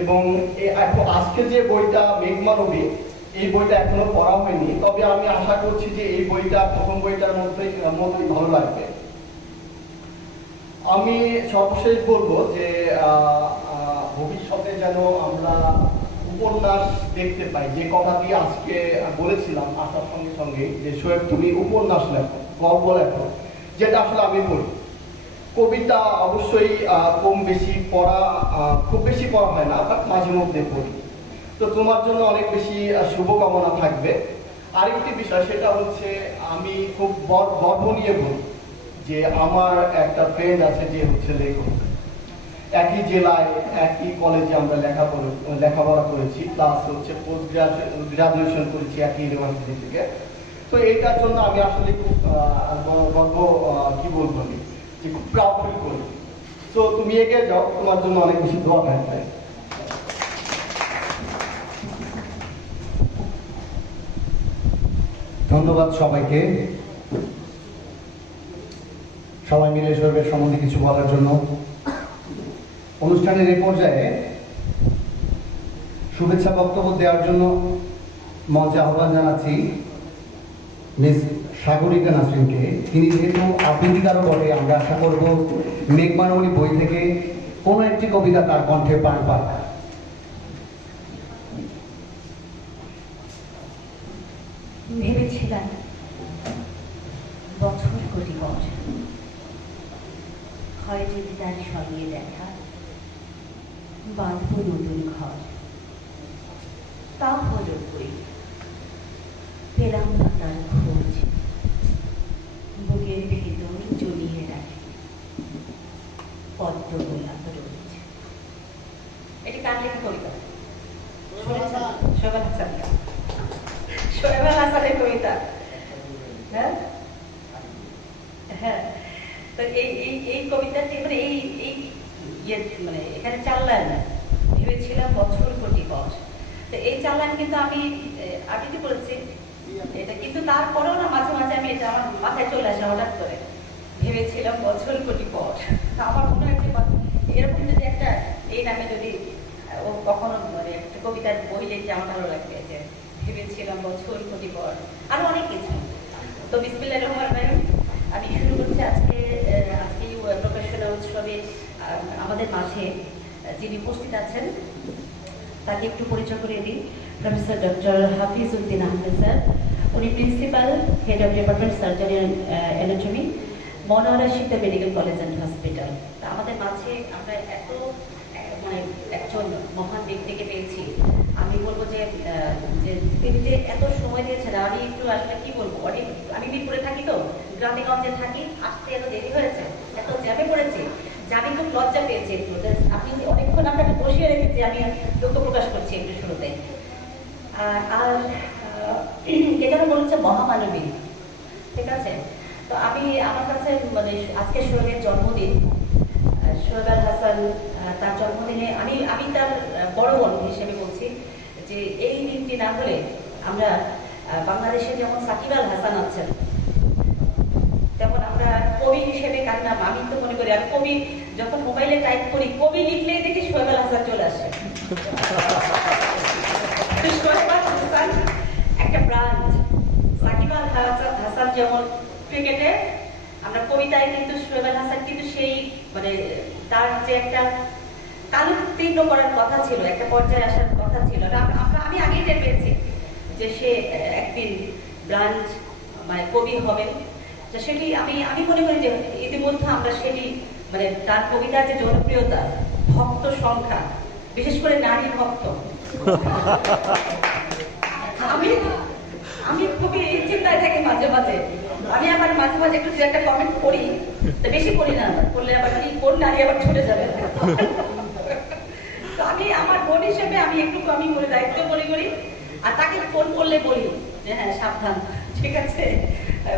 এবং আজকে যে বইটা মেঘ মানবী, এই বইটা এখনো পড়া হয়নি, তবে আমি আশা করছি যে এই বইটা প্রথম বইটার মতোই ভালো লাগবে। আমি সর্বশেষ বলবো যে ভবিষ্যতে যেন আমরা উপন্যাস দেখতে পাই, যে কথাটি আজকে বলেছিলাম আসার সঙ্গে সঙ্গে, যে শোয়েব তুমি উপন্যাস লেখো, গল্প লেখো, যেটা আসলে আমি পড়ি। কবিতা অবশ্যই কম বেশি পড়া, খুব বেশি পড়া হয় না, বাট মাঝে মধ্যে পড়ি। তো তোমার জন্য অনেক বেশি শুভকামনা থাকবে। আরেকটি বিষয়, সেটা হচ্ছে আমি খুব গর্ব নিয়ে বলি যে আমার একটা ফ্রেন্ড আছে যে হচ্ছে লেখক। একই জেলায় একই কলেজে আমরা লেখাপড়া করেছি, প্লাস হচ্ছে পোস্ট গ্রাজুয়েশন করেছি একই ইউনিভার্সিটি থেকে। তো এটার জন্য আমি আসলে খুব গর্ব, কি বলবো আমি, যে খুব প্রাউড ফিল করি। তো তুমি এগিয়ে যাও, তোমার জন্য অনেক বেশি দোয়া থাকবে। ধন্যবাদ সবাইকে, সবাই মিলে শোয়েবের সম্বন্ধে কিছু বলার জন্য। অনুষ্ঠানের এই পর্যায়ে শুভেচ্ছা বক্তব্য দেওয়ার জন্য মঞ্চে আহ্বান জানাচ্ছি মিস সাগরিকা নাসরিনকে। তিনি যেহেতু আবৃত্তিকারও বটে, আমরা আশা করব মেঘমানমণি বই থেকে কোনো একটি কবিতা তার কণ্ঠে পাঠ পাক। ভেবেছিলাম বছর কোটি বছর হয় যদি তার সঙ্গে দেখা, বাঁধব নতুন ঘর, তা হলো কই, পেলাম না তার খোঁজ, বুকের ভেতর জড়িয়ে রাখে পদ্ম গোলাপ রোজ। এটি কার লেখা কবিতা? শোয়েব হাসান। শোয়েব হাসানের কবিতা। হ্যাঁ হ্যাঁ, তো এই কবিতাটি মানে মানে এখানে 4 লাইন, ভেবেছিলাম বছর কোটি বছর। তো এই 4 লাইন কিন্তু আমি আবৃত্তি করেছি এটা, কিন্তু তারপরেও না মাঝে মাঝে আমি এটা আমার মাথায় চলে আসে হঠাৎ করে, ভেবেছিলাম বছর কোটি বছর। আমার মনে হয় যে এরকম যদি একটা এই নামে যদি ও কখনো মানে একটা কবিতার বই লিখতে আমার ভালো লাগবে, যে ভেবেছিলাম বছর কোটি বছর, আরো অনেক কিছু। তো বিসমিল্লাহির রহমানির রহিম, আমি শুরু করছি আজকে প্রকাশনা উৎসবে আমাদের মাঝে যিনি উপস্থিত আছেন তাকে একটু পরিচয় করে দিই। Professor doctor Hafiz Uddin Ahmed sir, উনি principal, head of department surgery and anatomy, Monowara Sikder medical college and hospital. আমাদের মাঝে আমরা এত মানে একজন মহান ব্যক্তিকে পেয়েছি। আমি বলবো যে তিনি যে এত সময় দিয়েছেন, আমি একটু আসলে কি বলবো, অনেক আমি মিরপুরে থাকি, তো গ্রামে গঞ্জে থাকি, আসতে এত দেরি হয়েছে, এত জ্যামে পড়েছি যে আমি খুব লজ্জা পেয়েছি একটু। আপনি অনেকক্ষণ আপনাকে বসিয়ে রেখেছি, আমি দুঃখ প্রকাশ করছি একটু শুরুতে। আর কে যেন বলেছে মহামানবী, ঠিক আছে? তো আমি আমার কাছে মানে আজকে শোয়েবের জন্মদিন, শোয়েব আল হাসান, তার জন্মদিনে আমি তার বড় বোন হিসেবে বলছি যে এই দিনটি না হলে আমরা বাংলাদেশে যেমন সাকিব আল হাসান আছেন, তেমন আমরা কবি হিসেবে কার নাম, আমি তো মনে করি আমি কবি যখন মোবাইলে টাইপ করি কবি লিখলেই দেখি শোয়েব আল হাসান চলে আসে। একটা ব্রাঞ্চ, সাকিব আল হাসান যেমন ক্রিকেটে, আমরা কবিতায় কিন্তু শোয়েব আল হাসান কিন্তু সেই মানে তার যে একটা কালোত্তীর্ণ করার কথা ছিল, একটা পর্যায়ে আসার কথা ছিল, আমি আগেই টের পেয়েছি যে সে একদিন ব্রাঞ্চ মানে কবি হবেন। তো সেটি আমি মনে করি যে ইতিমধ্যে আমরা সেটি মানে তার কবিতার যে জনপ্রিয়তা, ভক্ত সংখ্যা, বিশেষ করে নারী ভক্ত, আমি খুবই চিন্তায় থাকি মাঝে মাঝে। আমি আবার মাঝে মাঝে একটু একটা কমেন্ট করি, তো বেশি করি না, করলে আবার কোন নারী আবার ছুটে যাবে। তো আমি আমার বোন হিসেবে আমি মনে দায়িত্ব মনে করি, আর তাকে ফোন করলে বলি যে হ্যাঁ সাবধান, ঠিক আছে,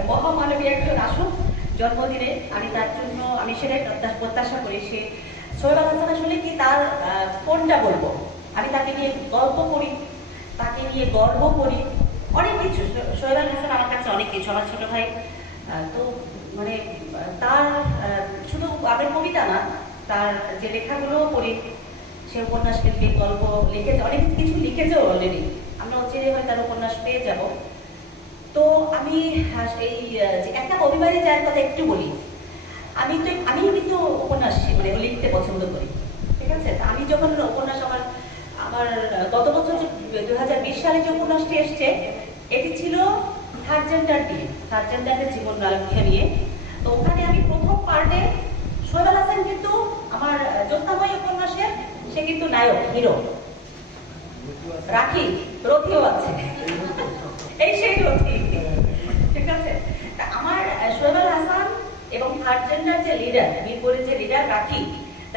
মহামানবী একজন আসুক জন্মদিনে। আমি তার জন্য আমি সেটাই প্রত্যাশা করি। সে শোয়েব আল হাসান আসলে কি তার কোনটা বলবো, আমি তাকে নিয়ে গল্প করি, তাকে নিয়ে গর্ব করি, অনেক কিছু। শোয়েব আল হাসান আমার কাছে অনেক কিছু, আমার ছোট ভাই। তো মানে তার শুধু আমার কবিতা না, তার যে লেখাগুলোও পড়ি, সে উপন্যাস লিখে, গল্প লিখেছে, অনেক কিছু লিখেছে অলরেডি। আমরা আমরা অচিরে হয়ে তার উপন্যাস পেয়ে যাব। তো আমি এই যে একটা অভিমানী যার কথা একটু বলি, আমি কিন্তু উপন্যাস মানে লিখতে পছন্দ করি, ঠিক আছে? তা আমি যখন উপন্যাস আমার গত বছর 2020 সালে যে উপন্যাসটি এসছে, এটি ছিল থার্ড জেন্ডারের জীবন নিয়ে। তো ওখানে আমি প্রথম পার্টে শোয়েব আল হাসান কিন্তু আমার জ্যোৎস্নাময়ী উপন্যাসের সে কিন্তু নায়ক, হিরো। রাখি রথিও আছে, এই সেই রথি, ঠিক আছে? তা আমার শোয়েব আল হাসান এবং থার্ড জেন্ডার যে লিডার, মিরপুরের যে লিডার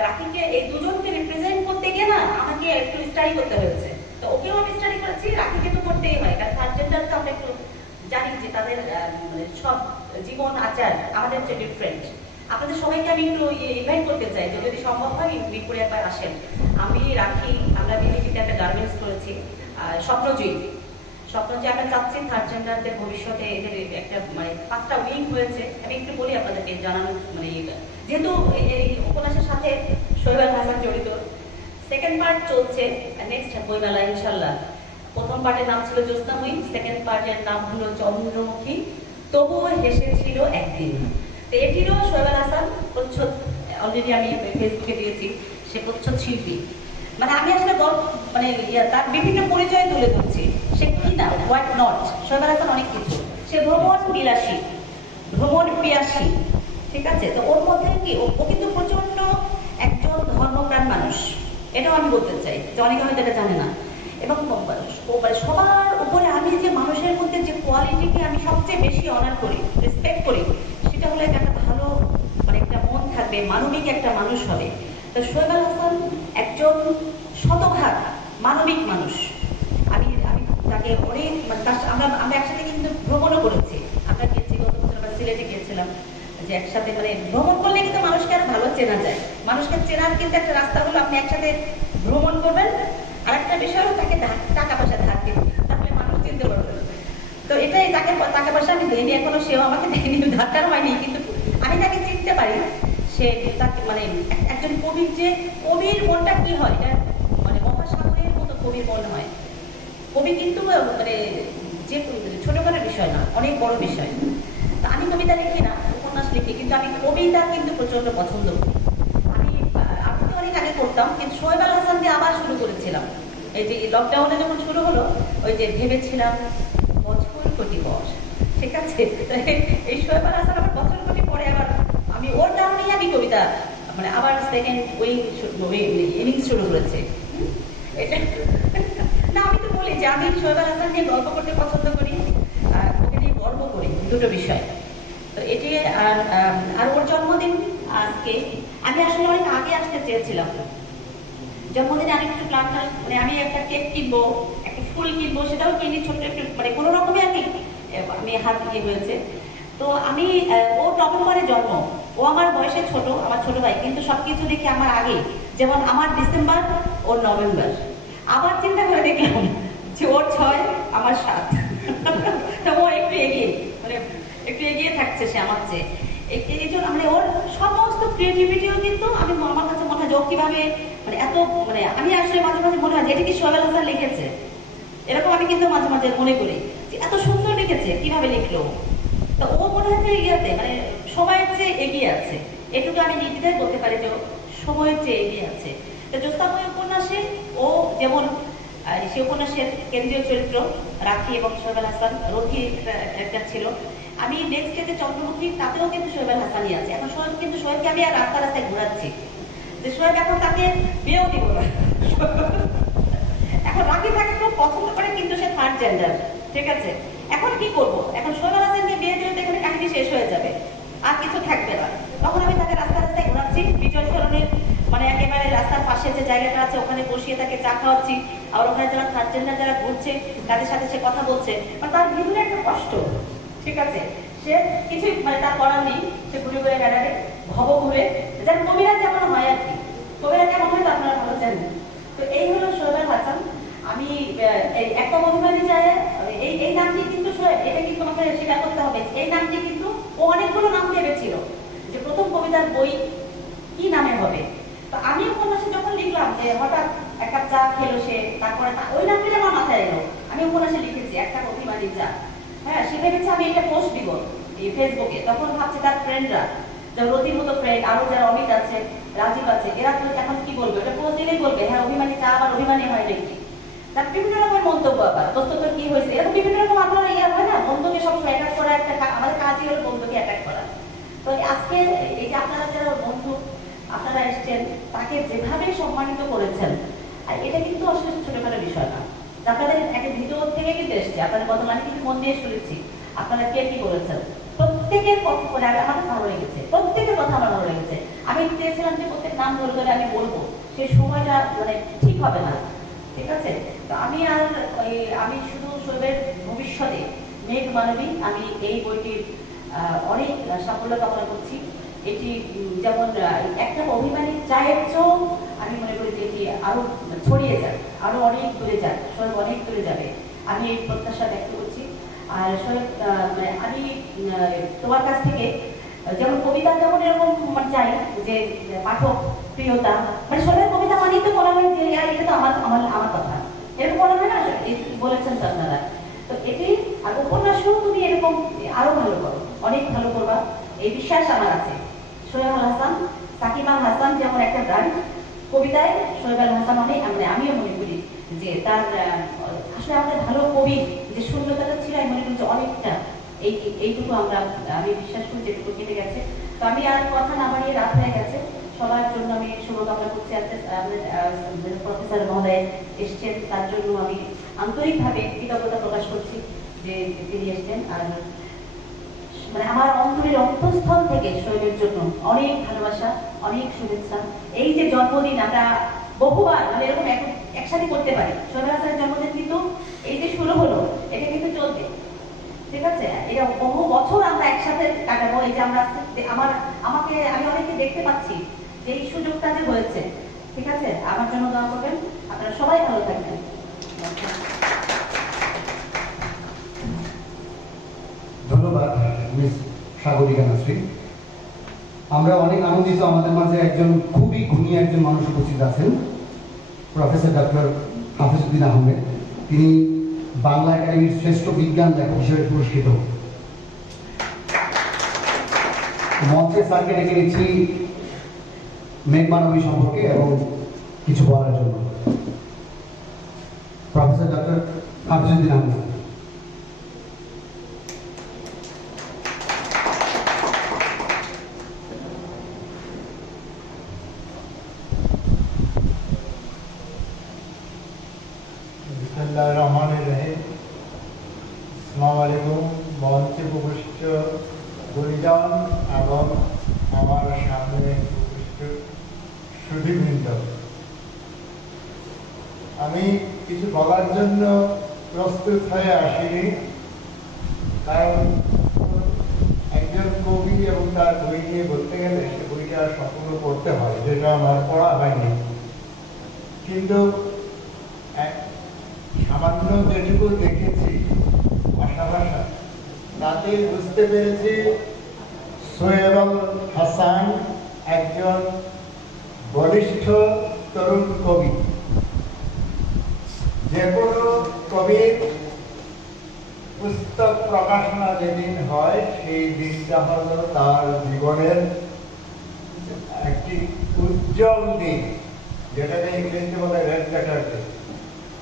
রাখিকে এই দুজনকে রিপ্রেজেন্ট করতে গিয়ে না আমাকে একটু স্টাডি করতে হয়েছে। তো ওকেও আমি স্টাডি করেছি, রাখিকে তো করতেই হয়, কারণ থার্ড জেন্ডার তো আমরা একটু জানি যে তাদের সব জীবন আচার আমাদের যে ডিফারেন্ট। আপনাদের সবাইকে আমি একটু ইনভাইট করতে চাই যে যদি সম্ভব হয় মিরপুরে একবার আসেন। আমি রাখি, আমরা বিলিটিতে একটা গার্মেন্টস করেছি, স্বপ্নজয়ী আমরা চাচ্ছি থার্ড জেন্ডারদের ভবিষ্যতে এদের একটা মানে 5টা উইং হয়েছে। আমি একটু বলি আপনাদেরকে জানানো, মানে যেহেতু এই উপন্যাসের সাথে শোয়েব আল হাসান জড়িত। সেকেন্ড পার্ট চলছে, নেক্সট বইমেলা ইনশাল্লাহ। প্রথম পার্টের নাম ছিল জ্যোৎস্নাময়ী, সেকেন্ড পার্টের নাম হলো চন্দ্রমুখী, তবুও হেসেছিল একদিন। তো এটিরও শোয়েব আল হাসান প্রচ্ছদ অলরেডি আমি ফেসবুকে দিয়েছি, সে প্রচ্ছদ শিল্পী। মানে আমি আসলে মানে তার বিভিন্ন পরিচয় তুলে ধরছি, সে কি না, হোয়াট নট। শোয়েব আল হাসান অনেক কিছু, সে ভ্রমণ পিয়াসী, ঠিক আছে? তো ওর মধ্যে কি ও কিন্তু প্রচন্ড একজন ধর্মপ্রাণ মানুষ, এটাও আমি বলতে চাই, যে অনেকে হয়তো এটা জানে না। এবং সবার উপরে আমি যে মানুষের মধ্যে যে কোয়ালিটিকে আমি সবচেয়ে বেশি অনার করি, রেসপেক্ট করি, সেটা হলো একটা ভালো মানে একটা মন থাকবে, মানবিক একটা মানুষ হবে। তো শোয়েব আল হাসান একজন শতভাগ মানবিক মানুষ। আমি তাকে অনেক মানে আমরা একসাথে কিন্তু ভ্রমণও করেছি, আমরা গিয়েছি গত বছর আমরা সিলেটে গিয়েছিলাম, যে একসাথে মানে ভ্রমণ করলে কিন্তু মানুষকে আরো ভালো চেনা যায়। মানুষকে চেনার কিন্তু একটা রাস্তা হলো আপনি একসাথে ভ্রমণ করবেন, আর একটা বিষয় হলো তাকে টাকা পয়সা ধার দিবেন, তাহলে মানুষ চিনতে পারবেন। তো এটাই, তাকে টাকা পয়সা আমি দেয়নি এখনো, সেও আমাকে দেয়নি, ধারটার হয়নি, কিন্তু আমি তাকে চিনতে পারি। সে তাকে মানে একজন কবির যে কবির মনটা কি হয়, এটা মানে মহাসাগরের মতো কবির মন হয়। কবি কিন্তু মানে যে ছোটখাটো বিষয় না, অনেক বড় বিষয়। তা আমি কবিতা লিখি না, উপন্যাস লিখি, কিন্তু আমি কবিতা কিন্তু প্রচন্ড পছন্দ করি। আমি তো অনেক আগে করতাম, কিন্তু শোয়েব আল হাসান দিয়ে আবার শুরু করেছিলাম। এই যে লকডাউনে যখন শুরু হলো, ওই যে ভেবেছিলাম বছর কোটি বর্ষ, ঠিক আছে? এই শোয়েব আল হাসান আবার বছর কোটি পরে আবার আমি ওর কারণেই আমি কবিতা মানে আবার সেকেন্ড ইনিংস শুরু করেছে। এটা না, আমি তো বলি যে আমি শোয়েব আল হাসান নিয়ে গল্প করতে পছন্দ করি, আর ওকে নিয়ে গর্ব করি, দুটো বিষয়। তো এটি আর ওর জন্মদিন আজকে, আমি আসলে অনেক আগে আসতে চেয়েছিলাম। জন্মদিনে আমি কিছু প্ল্যান মানে আমি একটা কেক কিনবো, একটা ফুল কিনবো, সেটাও কিনি ছোট্ট একটু মানে কোনো রকমই আর কি আমি হাত ইয়ে হয়েছে। তো আমি ও নভেম্বরে জন্ম, ও আমার বয়সে ছোট, আমার ছোট ভাই, কিন্তু সবকিছু দেখি আমার আগে। যেমন আমার ডিসেম্বর, ওর নভেম্বর। আবার চিন্তা করে দেখলাম যে ওর 6, আমার 7, তো ও একটু এগিয়ে মানে একটু এগিয়ে থাকছে সে আমার চেয়ে। এই জন্য মানে ওর সমস্ত ক্রিয়েটিভিটিও কিন্তু আমি আমার কাছে মনে হয় যে ও কিভাবে মানে এত মানে আমি আসলে মাঝে মাঝে মনে হয় যে এটা কি শোয়েব আল হাসান লিখেছে, এরকম আমি কিন্তু মাঝে মাঝে মনে করি যে এত সুন্দর লিখেছে, কিভাবে লিখলো। তো ও মনে হয় যে ইয়াতে মানে সময়ের চেয়ে এগিয়ে আছে, এটুকু আমি নির্দ্বিধায় বলতে পারি যে সময়ের চেয়ে এগিয়ে আছে। তো জ্যোৎস্নাময়ী উপন্যাসে ও যেমন সে উপন্যাসের কেন্দ্রীয় চরিত্র রাখি এবং শোয়েব আল হাসান, রথি একটা ছিল। আমি নেক্সট যে চন্দ্রমুখী, তাতেও কিন্তু শোয়েব আল হাসানই আছে। এখন শোয়েবকে আমি আর রাস্তায় ঘোরাচ্ছি যে শোয়েব এখন তাকে বিয়েও দিব না। এখন রাখি তাকে খুব পছন্দ করে, কিন্তু সে থার্ড জেন্ডার, ঠিক আছে? এখন কি করবো, এখন শোয়েব আল হাসানকে বিয়ে দিলে তো এখানে কাহিনী শেষ হয়ে যাবে, আর কিছু থাকবে না। তখন আমি তাকে রাস্তায় ঘোরাচ্ছি, বিজয় সরণের মানে একেবারে রাস্তার পাশে যে জায়গাটা আছে ওখানে বসিয়ে তাকে চা খাওয়াচ্ছি, আর ওখানে যারা থার্ড জেন্ডার যারা ঘুরছে তাদের সাথে সে কথা বলছে। মানে তার ভিতরে একটা কষ্ট, ঠিক আছে? সে কিছুই মানে তার করার নেই, সে ঘুরে ঘুরে বেড়াবে, ভব ঘুরে, যার কবিরা যেমন হয় আর কি, কবিরা কেমন হয় তো আপনারা ভালো জানেন। তো এই হলো শোয়েব আল হাসান। আমি একটা অভিমানী যায় এই নামটি কিন্তু শোয়েব, এটা কিন্তু আমাকে স্বীকার করতে হবে, এই নামটি কিন্তু ও অনেকগুলো নাম ভেবেছিল যে প্রথম কবিতার বই কি নামে হবে। তো আমি উপন্যাসে যখন লিখলাম যে হঠাৎ এক কাপ চা খেলো সে, তারপরে ওই নামটি আমার মাথায় এলো। আমি ভেবেছি আমি এটা পোস্ট দিব এই ফেসবুকে, তখন ভাবছি তার ফ্রেন্ডরা, যেমন রতির মতো ফ্রেন্ড, আরো যারা অমিত আছে, রাজীব আছে, এরা তো এখন কি বলবে, এটা পুরো দিলেই বলবে হ্যাঁ অভিমানী চা আবার অভিমানী হয় নাকি। তার বিভিন্ন রকমের মন্তব্য, আবার দোস্ত তোর কি হয়েছে, এরকম বিভিন্ন রকম আপনার ইয়ে হয় না, বন্ধুকে সবসময় অ্যাটাক করা একটা আমাদের কাজই হলো বন্ধুকে অ্যাটাক করা। তো আজকে এই যে আপনারা যারা বন্ধু আপনারা এসছেন, তাকে যেভাবে সম্মানিত করেছেন, আর এটা কিন্তু আসলে ছোটখাটো বিষয় না। আপনাদের একটা ভিডিও থেকে কিন্তু এসছে, আপনাদের কথা আমি কিন্তু মন দিয়ে শুনেছি আপনারা কে কি করেছেন। প্রত্যেকের কথা বলে আমার ভালো লেগেছে, প্রত্যেকের কথা আমার ভালো লেগেছে। আমি চেয়েছিলাম যে প্রত্যেক নাম ধরে ধরে আমি বলবো, সেই সময়টা মানে ঠিক হবে না, ঠিক আছে। তো আমি আর আমি শুধু শোয়েবের ভবিষ্যতে মেঘ মানবী, আমি এই বইটির অনেক সাফল্য কামনা করছি। এটি যেমন একটা অভিমানী চায়ের চেয়েও আমি মনে করি যে এটি আরো ছড়িয়ে যাক, আরো অনেক দূরে যাক, শোয়েব অনেক দূরে যাবে, আমি এই প্রত্যাশা ব্যক্ত করছি। আর শোয়েব মানে আমি তোমার কাছ থেকে যেমন কবিতা যেমন এরকম মানে চাই যে পাঠক প্রিয়তা, মানে শোয়েবের কবিতা মানেই তো মনে হয় যে এটা তো আমার আমার আমার কথা, এরকম মনে হয় না, বলেছেন তো আপনারা। তো এটি আর উপন্যাসও তুমি এরকম আরো ভালো করো, অনেক ভালো করবা, এই বিশ্বাস আমার আছে। শোয়েব আল হাসান, সাকিব আল হাসান যেমন একটা ব্র্যান্ড, কবিতায় শোয়েব আল হাসান অনেক, আমিও মনে করি যে তার আসলে আমাদের ভালো কবি যে শূন্যতাটা ছিল, আমি মনে করি যে অনেকটা এইটুকু আমি বিশ্বাস করি যেটুকু কেটে গেছে। তো আমি আর কথা না বাড়িয়ে, রাত হয়ে গেছে, সবার জন্য আমি শুভকামনা করছি। প্রফেসর মহোদয় এসছেন, তার জন্য আমি আন্তরিকভাবে কৃতজ্ঞতা প্রকাশ করছি যে তিনি এসছেন। আর মানে আমার অন্তরের অন্তঃস্থল থেকে শোয়েবের জন্য অনেক ভালোবাসা, অনেক শুভেচ্ছা। এই যে জন্মদিন আমরা বহুবার মানে এরকম একসাথে করতে পারি, শোয়েব হাসানের জন্মদিন কিন্তু এই যে শুরু হলো, এটা কিন্তু চলবে, ঠিক আছে। এটা বহু বছর আমরা একসাথে কাটাবো। এই যে আমরা আমি অনেককে দেখতে পাচ্ছি যে এই সুযোগটা যে হয়েছে, ঠিক আছে। আমার জন্য দোয়া করবেন, আপনারা সবাই ভালো থাকবেন। ধন্যবাদ মিস সাগরিকা নাসরি। আমরা অনেক আনন্দিত, আমাদের মাঝে একজন খুবই গুণী একজন মানুষ উপস্থিত আছেন, প্রফেসর ডক্টর হাফিজউদ্দিন আহমেদ। তিনি বাংলা একাডেমির শ্রেষ্ঠ বিজ্ঞান লেখক হিসেবে পুরস্কৃত। মঞ্চে স্যারকে ডেকে নিচ্ছি মেঘ মানবী সম্পর্কে এবং কিছু বলার জন্য। Professor doctor Hafizuddin Ahmed. মঞ্চে উপবিষ্ট গুণীজন এবং আমার সামনে উপবিষ্ট সুধীবৃন্দ, আমি কিছু বলার জন্য প্রস্তুত হয়ে আসিনি, কারণ একজন কবি এবং তার বই নিয়ে বলতে গেলে সে বইটা সম্পূর্ণ পড়তে হয়, যেটা আমার পড়া হয়নি। কিন্তু সামান্য যেটুকু দেখেছি আশাভাষা, তাতে বুঝতে পেরেছি শোয়েব আল হাসান একজন বলিষ্ঠ তরুণ কবি। যে কোনো কবির পুস্তক প্রকাশনা যেদিন হয়, সেই দিনটা হল তার জীবনের একটি উজ্জ্বল দিন, যেটাকে ইংরেজিতে বলে রেড লেটার ডে।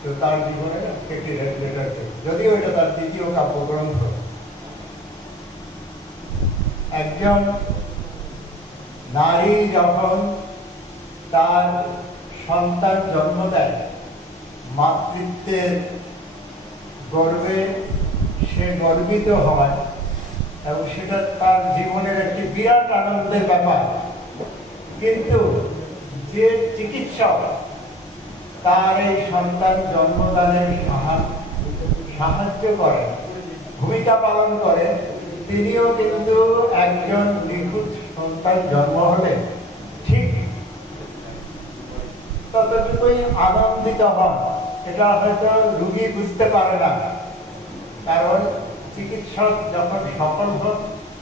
তো তার জীবনের একটি রেড লেটার ডে, যদিও এটা তার দ্বিতীয় কাব্যগ্রন্থ। একজন নারী যখন তার সন্তান জন্ম দেয়, মাতৃত্বের গর্বে সে গর্বিত হয় এবং সেটা তার জীবনের একটি বিরাট আনন্দের ব্যাপার। কিন্তু যে চিকিৎসক তার এই সন্তান জন্মদানে সাহায্য করে, ভূমিকা পালন করে, তিনিও কিন্তু একজন নিখুঁত সন্তান জন্ম হলে ঠিক ততটুকুই আনন্দিত হন। এটা হয়তো রুগী বুঝতে পারে না, কারণ চিকিৎসক যখন সফল হন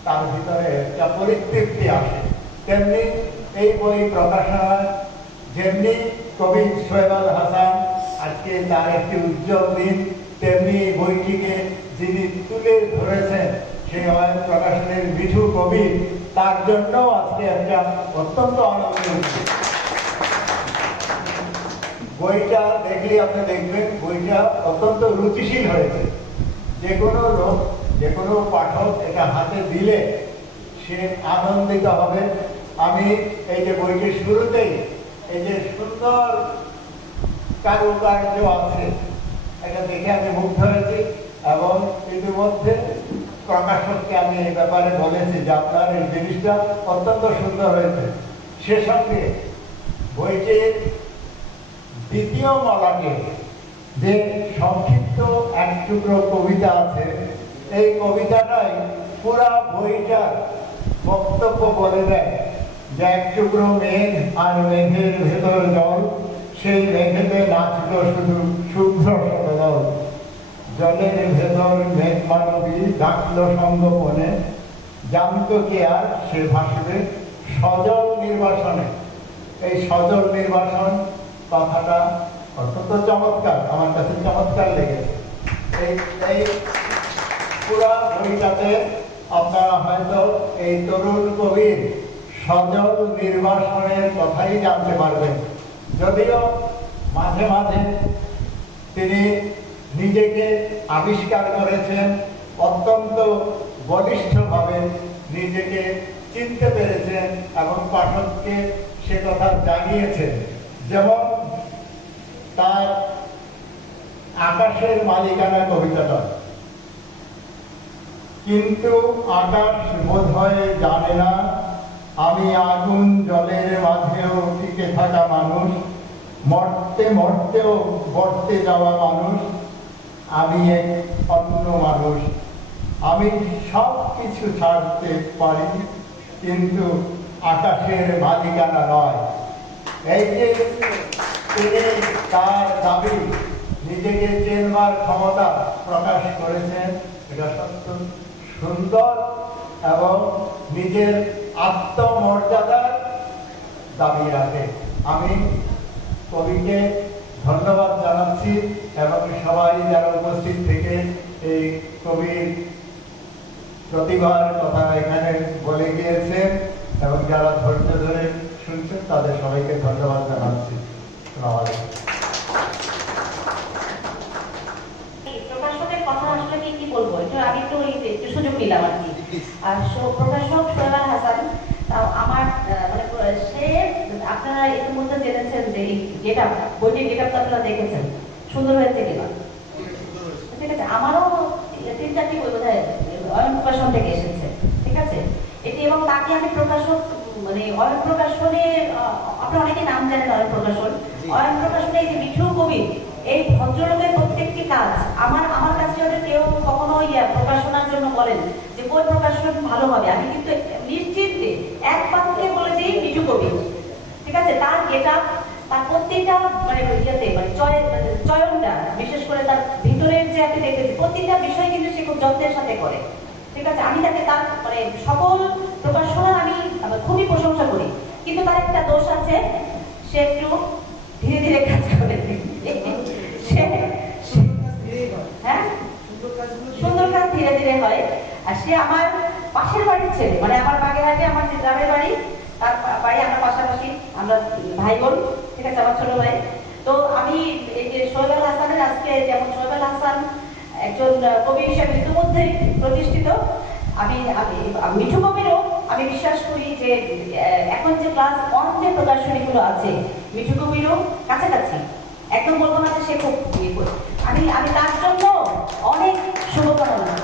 তার ভিতরে একটা পরিতৃপ্তি আসে। তেমনি এই বই প্রকাশনায় যেমনি কবি শোয়েব আল হাসান আজকে তার একটি উজ্জ্বল দিন, তেমনি এই বইটিকে যিনি তুলে ধরেছেন সেই অয়ন প্রকাশনের মিঠু কবি, তার জন্য আজকে একটা অত্যন্ত আনন্দ হচ্ছে। বইটা দেখলে আপনি দেখবেন বইটা অত্যন্ত রুচিশীল হয়েছে। যে কোনো লোক, যে কোনো পাঠক এটা হাতে দিলে সে আনন্দিত হবে। আমি এই যে বইটির শুরুতেই এই যে সুন্দর কারুকার্য আছে এটা দেখে আমি মুগ্ধ হয়েছি, এবং ইতিমধ্যে প্রকাশককে আমি এই ব্যাপারে বলেছি যে আপনার এই জিনিসটা অত্যন্ত সুন্দর হয়েছে। সে সঙ্গে বইটির দ্বিতীয় মালাকে যে সংক্ষিপ্ত এক টুকরো কবিতা আছে, এই কবিতাটাই পুরা বইটার বক্তব্য বলে দেয় যে এক টুকরো মেঘ আর মেঘের ভেতর জল, সেই মেঘেতে নাচল শুধু শুভ্র সদল, জলের ভেতর মেঘ মানবী ডাকল সঙ্গোপনে, জানত কি আর সে ভাসবে সজল নির্বাসনে। এই সজল নির্বাসন কথাটা অত্যন্ত চমৎকার, আমার কাছে চমৎকার লেগেছে। এই পুরা বইটাতে আপনারা হয়তো এই তরুণ কবির সজল নির্বাসনের কথাই জানতে পারবেন। যদিও মাঝে মাঝে তিনি নিজেকে আবিষ্কার করেছেন, অত্যন্ত বলিষ্ঠভাবে নিজেকে চিনতে পেরেছেন এবং পাঠককে সে কথা জানিয়েছেন। যেমন তার আকাশের মালিকানা কবিতাটা, কিন্তু আকাশ বোধহয় জানে না আমি আগুন জলের মাঝেও টিকে থাকা মানুষ, মরতে মরতেও গড়তে যাওয়া মানুষ, আমি এক অন্য মানুষ। আমি সব কিছু ছাড়তে পারি কিন্তু আকাশের মালিকানা নয়। এই যে তিনি তার দাবি, নিজেকে চেনবার ক্ষমতা প্রকাশ করেছেন, এটা সত্য সুন্দর এবং নিজের আত্মমর্যাদার দাবি রাখে। আমি কবিকে ধন্যবাদ জানাচ্ছি এবং সবাই যারা উপস্থিত থেকে এই কবির প্রতিভার কথা এখানে বলে গিয়েছেন এবং যারা ধৈর্য ধরে শুনছেন তাদের সবাইকে ধন্যবাদ জানাচ্ছি। প্রকাশকের কথা আসলে কি বলবো, একটু আমি একটু সুযোগ নিলাম আর কি। আর প্রকাশক সোহেল হাসান আমার মানে সে, আপনারা ইতিমধ্যে জেনেছেন যে গেট আপ, বইটির গেট আপটা আপনারা দেখেছেন, সুন্দর হয়েছে কিনা? ঠিক আছে, আমারও 3-4টি বই বোধহয় অয়ন প্রকাশন থেকে এসেছে, ঠিক আছে এটি। এবং তাকে আমি প্রকাশক মানে অয়ন প্রকাশনে, আপনারা অনেকে নাম জানেন অয়ন প্রকাশন। অয়ন প্রকাশনে এই যে মিঠু কবি, এই ভদ্রলোকের প্রত্যেকটি কাজ আমার কাছে যদি কেউ কখনো প্রকাশনার জন্য বলেন যে কোন প্রকাশন ভালো হবে, আমি কিন্তু নিশ্চিন্তে এক বাক্যে বলে দিই মিঠু কবি, ঠিক আছে। তার গেটা, তার প্রত্যেকটা মানে ইয়েতে মানে চয়নটা, বিশেষ করে তার ভিতরের যে আপনি দেখেছি প্রত্যেকটা বিষয় কিন্তু সে খুব যত্নের সাথে করে, ঠিক আছে। আমি তাকে তার মানে সকল প্রকাশনা আমি খুবই প্রশংসা করি, কিন্তু তার একটা দোষ আছে, সে একটু ধীরে ধীরে কাজ করে। হ্যাঁ, সুন্দর কাজ ধীরে ধীরে হয়। আর সে আমার পাশের বাড়ির ছেলে, মানে আমার বাগেরহাটে আমার যে গ্রামের বাড়ি, তার বাড়ি আমরা পাশাপাশি, আমরা ভাই বোন, ঠিক আছে, আমার ছোট ভাই। তো আমি এই যে সোহেল হাসানের, আজকে যেমন সোহেল হাসান একজন কবি হিসেবে ইতিমধ্যে প্রতিষ্ঠিত, আমি মিঠু কবিরও আমি বিশ্বাস করি যে এখন যে ক্লাস 1 যে প্রকাশনীগুলো আছে, মিঠু কবিরও কাছাকাছি, একদম বলবো না যে সে খুব আমি তার জন্য অনেক শুভকামনা।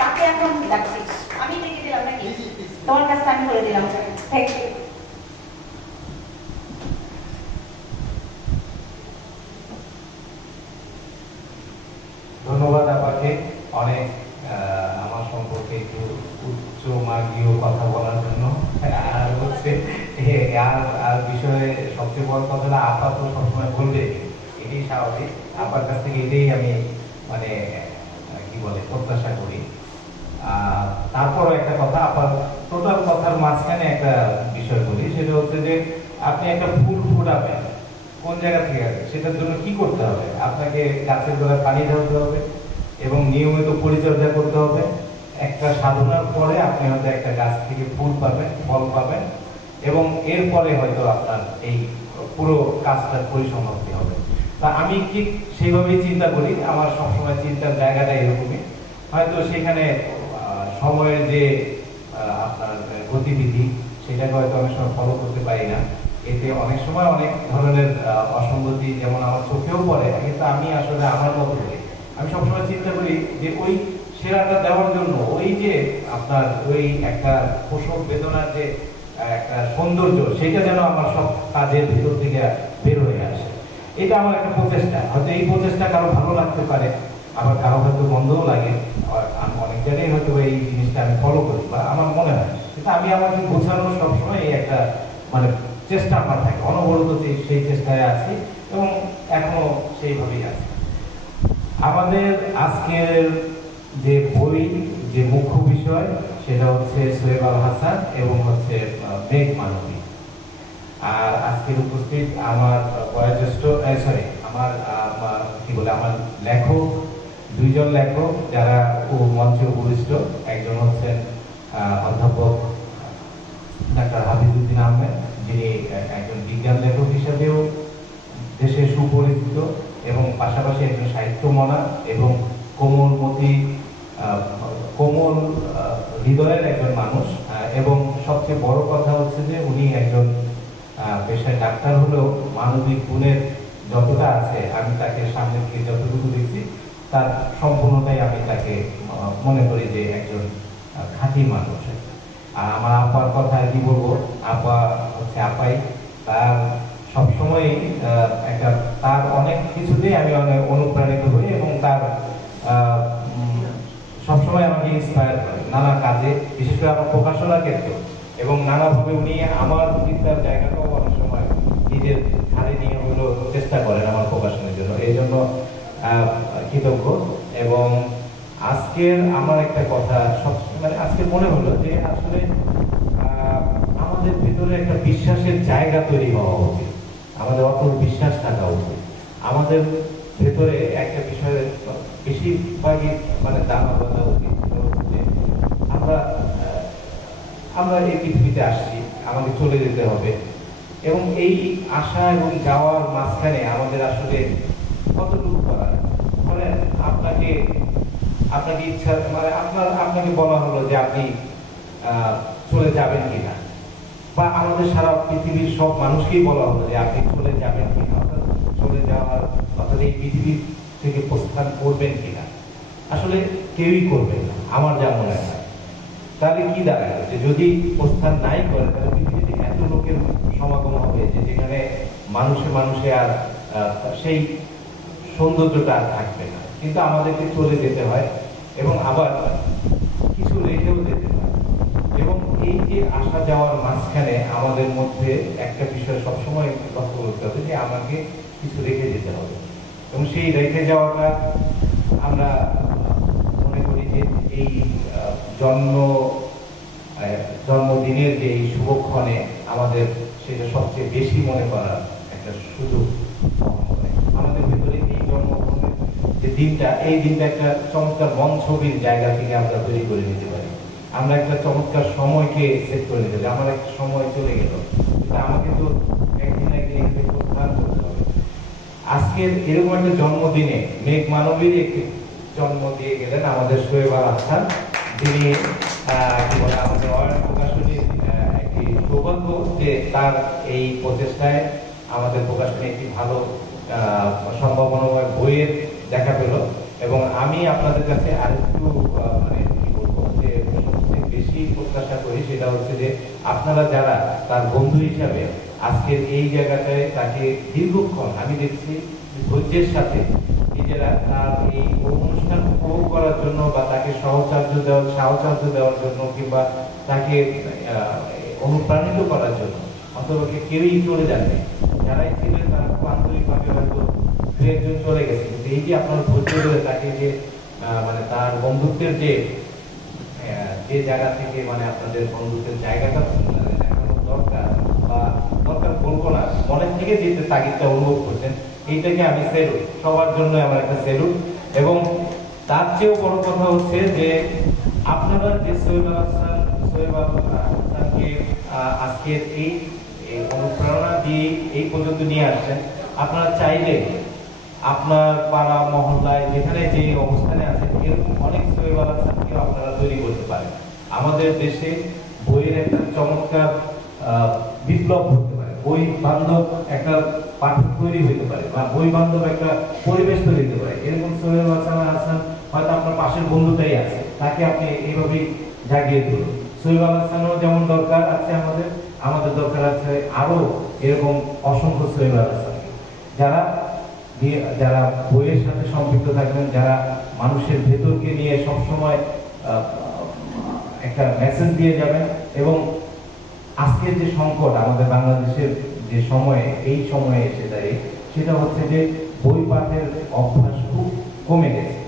তাকে এখন ডাকছি, আমি লিখে দিলাম নাকি, তোমার কাছে আমি করে দিলাম। Thank you. ধন্যবাদ আপনাকে অনেক আমার সম্পর্কে একটু উচ্চ মার্গীয় কথা বলার জন্য। আর হচ্ছে আর বিষয়ে সবচেয়ে বড় কথা হলো আপা তো সবসময় বলবে, এটাই স্বাভাবিক। আপার কাছ থেকে এটাই আমি মানে কি বলে প্রত্যাশা করি। তারপরও একটা কথা, আপার টোটাল কথার মাঝখানে একটা বিষয় বলি, সেটা হচ্ছে যে আপনি একটা ফুল ফুটাবেন কোন জায়গা থেকে, সেটার জন্য কি করতে হবে? আপনাকে গাছের গোড়ায় পানি ঢালতে হবে, এবং নিয়মিত পরিচর্যা করতে হবে। একটা সাধনার পরে আপনি হয়তো একটা গাছ থেকে ফুল পাবেন, ফল পাবেন, এবং এরপরে হয়তো আপনার এই পুরো কাজটার পরিসমাপ্তি হবে। তা আমি ঠিক সেইভাবেই চিন্তা করি, আমার সবসময় চিন্তার জায়গাটা এরকমই। হয়তো সেখানে সময়ের যে আপনার গতিবিধি সেটাকে হয়তো অনেক সময় ফলো করতে পারি না, এতে অনেক সময় অনেক ধরনের অসঙ্গতি যেমন আমার চোখেও পড়ে, কিন্তু আমি আসলে আমার মতো করি। আমি সবসময় চিন্তা করি যে ওই সেরাটা দেওয়ার জন্য ওই যে আপনার ওই একটা প্রসব বেদনার যে একটা সৌন্দর্য, সেটা যেন আমার সব কাজের ভিতর থেকে বের হয়ে আসে। এটা আমার একটা প্রচেষ্টা। হয়তো এই প্রচেষ্টা কারো ভালো লাগতে পারে, আবার কারো হয়তো মন্দও লাগে। আমি অনেক জায়গায় হয়তো এই জিনিসটা আমি ফলো করি বা আমার মনে হয়, কিন্তু আমি আমাকে বোঝানোর সবসময় এই একটা মানে চেষ্টা আমার থাকে, অনবরত সেই চেষ্টায় আছি এবং এখনো সেইভাবেই আছি। আমাদের আজকের যে বই, যে মুখ্য বিষয়, সেটা হচ্ছে সোহেব আল হাসান এবং হচ্ছে মেঘ মানবী। আর আজকের উপস্থিত আমার বয়োজ্যেষ্ঠ আমার আমার লেখক, দুইজন লেখক যারা মঞ্চে উপবিষ্ট। একজন হচ্ছেন অধ্যাপক ডাক্তার হাফিজউদ্দিন আহমেদ, যিনি একজন বিজ্ঞান লেখক হিসেবেও দেশে সুপরিচিত এবং পাশাপাশি একজন সাহিত্যমনা এবং কোমলমতি, কোমল হৃদয়ের একজন মানুষ। এবং সবচেয়ে বড় কথা হচ্ছে যে উনি একজন পেশায় ডাক্তার হলেও মানবিক গুণের যতটা আছে, আমি তাকে সামনে থেকে যতটুকু দেখছি তার সম্পূর্ণটাই আমি তাকে মনে করি যে একজন খাঁটি মানুষ। আর আমার আপার কথা কি বলবো, আপা হচ্ছে আপাই, তার সবসময় একটা তার অনেক কিছুতেই আমি অনেক অনুপ্রাণিত হই এবং তার সবসময় আমাকে ইন্সপায়ার করে নানা কাজে, বিশেষ করে আমার প্রকাশনার ক্ষেত্রে। এবং নানাভাবে উনি আমার চিন্তার জায়গাটাও অনেক সময় নিজের ঘাড়ে নিয়ে হলেও চেষ্টা করেন আমার প্রকাশনের জন্য, এই জন্য কৃতজ্ঞ। এবং আজকের আমার একটা কথা মানে আজকে মনে হলো যে আসলে আমাদের ভিতরে একটা বিশ্বাসের জায়গা তৈরি হওয়া উচিত, আমাদের অটল বিশ্বাস থাকা উচিত। আমাদের ভেতরে একটা বিষয়ে বেশিরভাগই মানে দানা বাঁধা উচিত, আমরা এই পৃথিবীতে আসছি, আমাদের চলে যেতে হবে, এবং এই আসা এবং যাওয়ার মাঝখানে আমাদের আসলে কতটুকু করার মানে আপনাকে ইচ্ছা মানে আপনাকে বলা হলো যে আপনি চলে যাবেন কিনা, বা আমাদের সারা পৃথিবীর সব মানুষকেই বলা হলো যে আপনি চলে যাবেন কিনা, অর্থাৎ চলে যাওয়ার অর্থাৎ এই পৃথিবী থেকে প্রস্থান করবেন কিনা। আসলে কেউই করবে না আমার যা মনে হয়। তাহলে কি দাঁড়ায় যে যদি প্রস্থান নাই করে, তাহলে পৃথিবীতে এত লোকের সমাগম হবে যে যেখানে মানুষে আর সেই সৌন্দর্যটা আর থাকবে না। কিন্তু আমাদেরকে চলে যেতে হয় এবং আবার কিছু রেখেও যেতে হয়। এবং এই যে আসা যাওয়ার মাঝখানে আমাদের মধ্যে একটা বিষয় সবসময় লক্ষ্য করতে হবে যে আমাকে কিছু রেখে যেতে হবে, এবং সেই রেখে যাওয়াটা আমরা মনে করি যে এই জন্মদিনের যে এই শুভক্ষণে আমাদের সেটা সবচেয়ে বেশি মনে করার একটা সুযোগ আমাদের ভিতরে। এই জন্মদিনের যে দিনটা, এই দিনটা একটা চমৎকার মন ছবির জায়গা থেকে আমরা তৈরি করে নিতে পারি। আমরা একটা চমৎকার সময়কে সেট করে নিতে পারি। আমার একটা সময় চলে গেল, কিন্তু আমাকে তো একদিন এখানে প্রস্থান করতে হবে। আজকের এরকম একটা জন্মদিনে মেঘ মানবীর একটি জন্ম দিয়ে গেলেন আমাদের সোহেব আল হাসান, যিনি আমাদের অয়ন প্রকাশনীর একটি সৌভাগ্য যে তার এই প্রচেষ্টায় আমাদের প্রকাশনী একটি ভালো সম্ভাবনাময় বইয়ের দেখা পেল। এবং আমি আপনাদের কাছে আরেকটু মানে কি বলবো যে সবচেয়ে বেশি প্রত্যাশা করি সেটা হচ্ছে যে আপনারা যারা তার বন্ধু হিসাবে আজকের এই জায়গাটায় তাকে দীর্ঘক্ষণ আমি দেখছি ধৈর্যের সাথে নিজেরা তার এই অনুষ্ঠান উপভোগ করার জন্য বা তাকে সাহচর্য দেওয়ার জন্য কিংবা তাকে অনুপ্রাণিত করার জন্য অন্ততপক্ষে কেউই চলে যাননি। যারাই ছিলেন তারা খুব আন্তরিকভাবে হয়তো দু একজন চলে গেছে, কিন্তু এই যে আপনার ধৈর্য ধরে তাকে যে মানে তার বন্ধুত্বের যে জায়গা থেকে মানে আপনাদের বন্ধুত্বের জায়গাটা দেখানো দরকার বা দরকার বলবো না, মনের থেকে যে তাগিদটা অনুভব করছেন, এইটাকে আমি সেলুট, সবার জন্য আমার একটা সেলুট। এবং তার চেয়েও বড় কথা হচ্ছে যে আপনারা যে সোহেব হাসানকে আজকের এই অনুপ্রেরণা দিয়ে এই পর্যন্ত নিয়ে আসছেন, আপনারা চাইলে আপনার পাড়া মহল্লায় যেখানে যে অবস্থানে আছেন এরকম অনেক সোহেব হাসানকেও আপনারা তৈরি করতে পারেন। আমাদের দেশে বইয়ের একটা চমৎকার বিপ্লব হতে পারে, বই বান্ধব একটা পাঠক তৈরি হতে পারে বা বই বান্ধব একটা পরিবেশ তৈরি হতে পারে। এরকম সোহেব হাসান হয়তো আপনার পাশের বন্ধুটাই আছে, তাকে আপনি এইভাবেই জাগিয়ে তুলুন। সোহেব হাসানও যেমন দরকার আছে আমাদের দরকার আছে আরো এরকম অসংখ্য সোহেব হাসান, যারা বইয়ের সাথে সম্পৃক্ত থাকবেন, যারা মানুষের ভেতরকে নিয়ে সবসময় একটা মেসেজ দিয়ে যাবেন। এবং আজকের যে সংকট আমাদের বাংলাদেশের যে সময়ে এই সময়ে এসে দাঁড়িয়ে, সেটা হচ্ছে যে বই পাঠের অভ্যাস খুব কমে গেছে।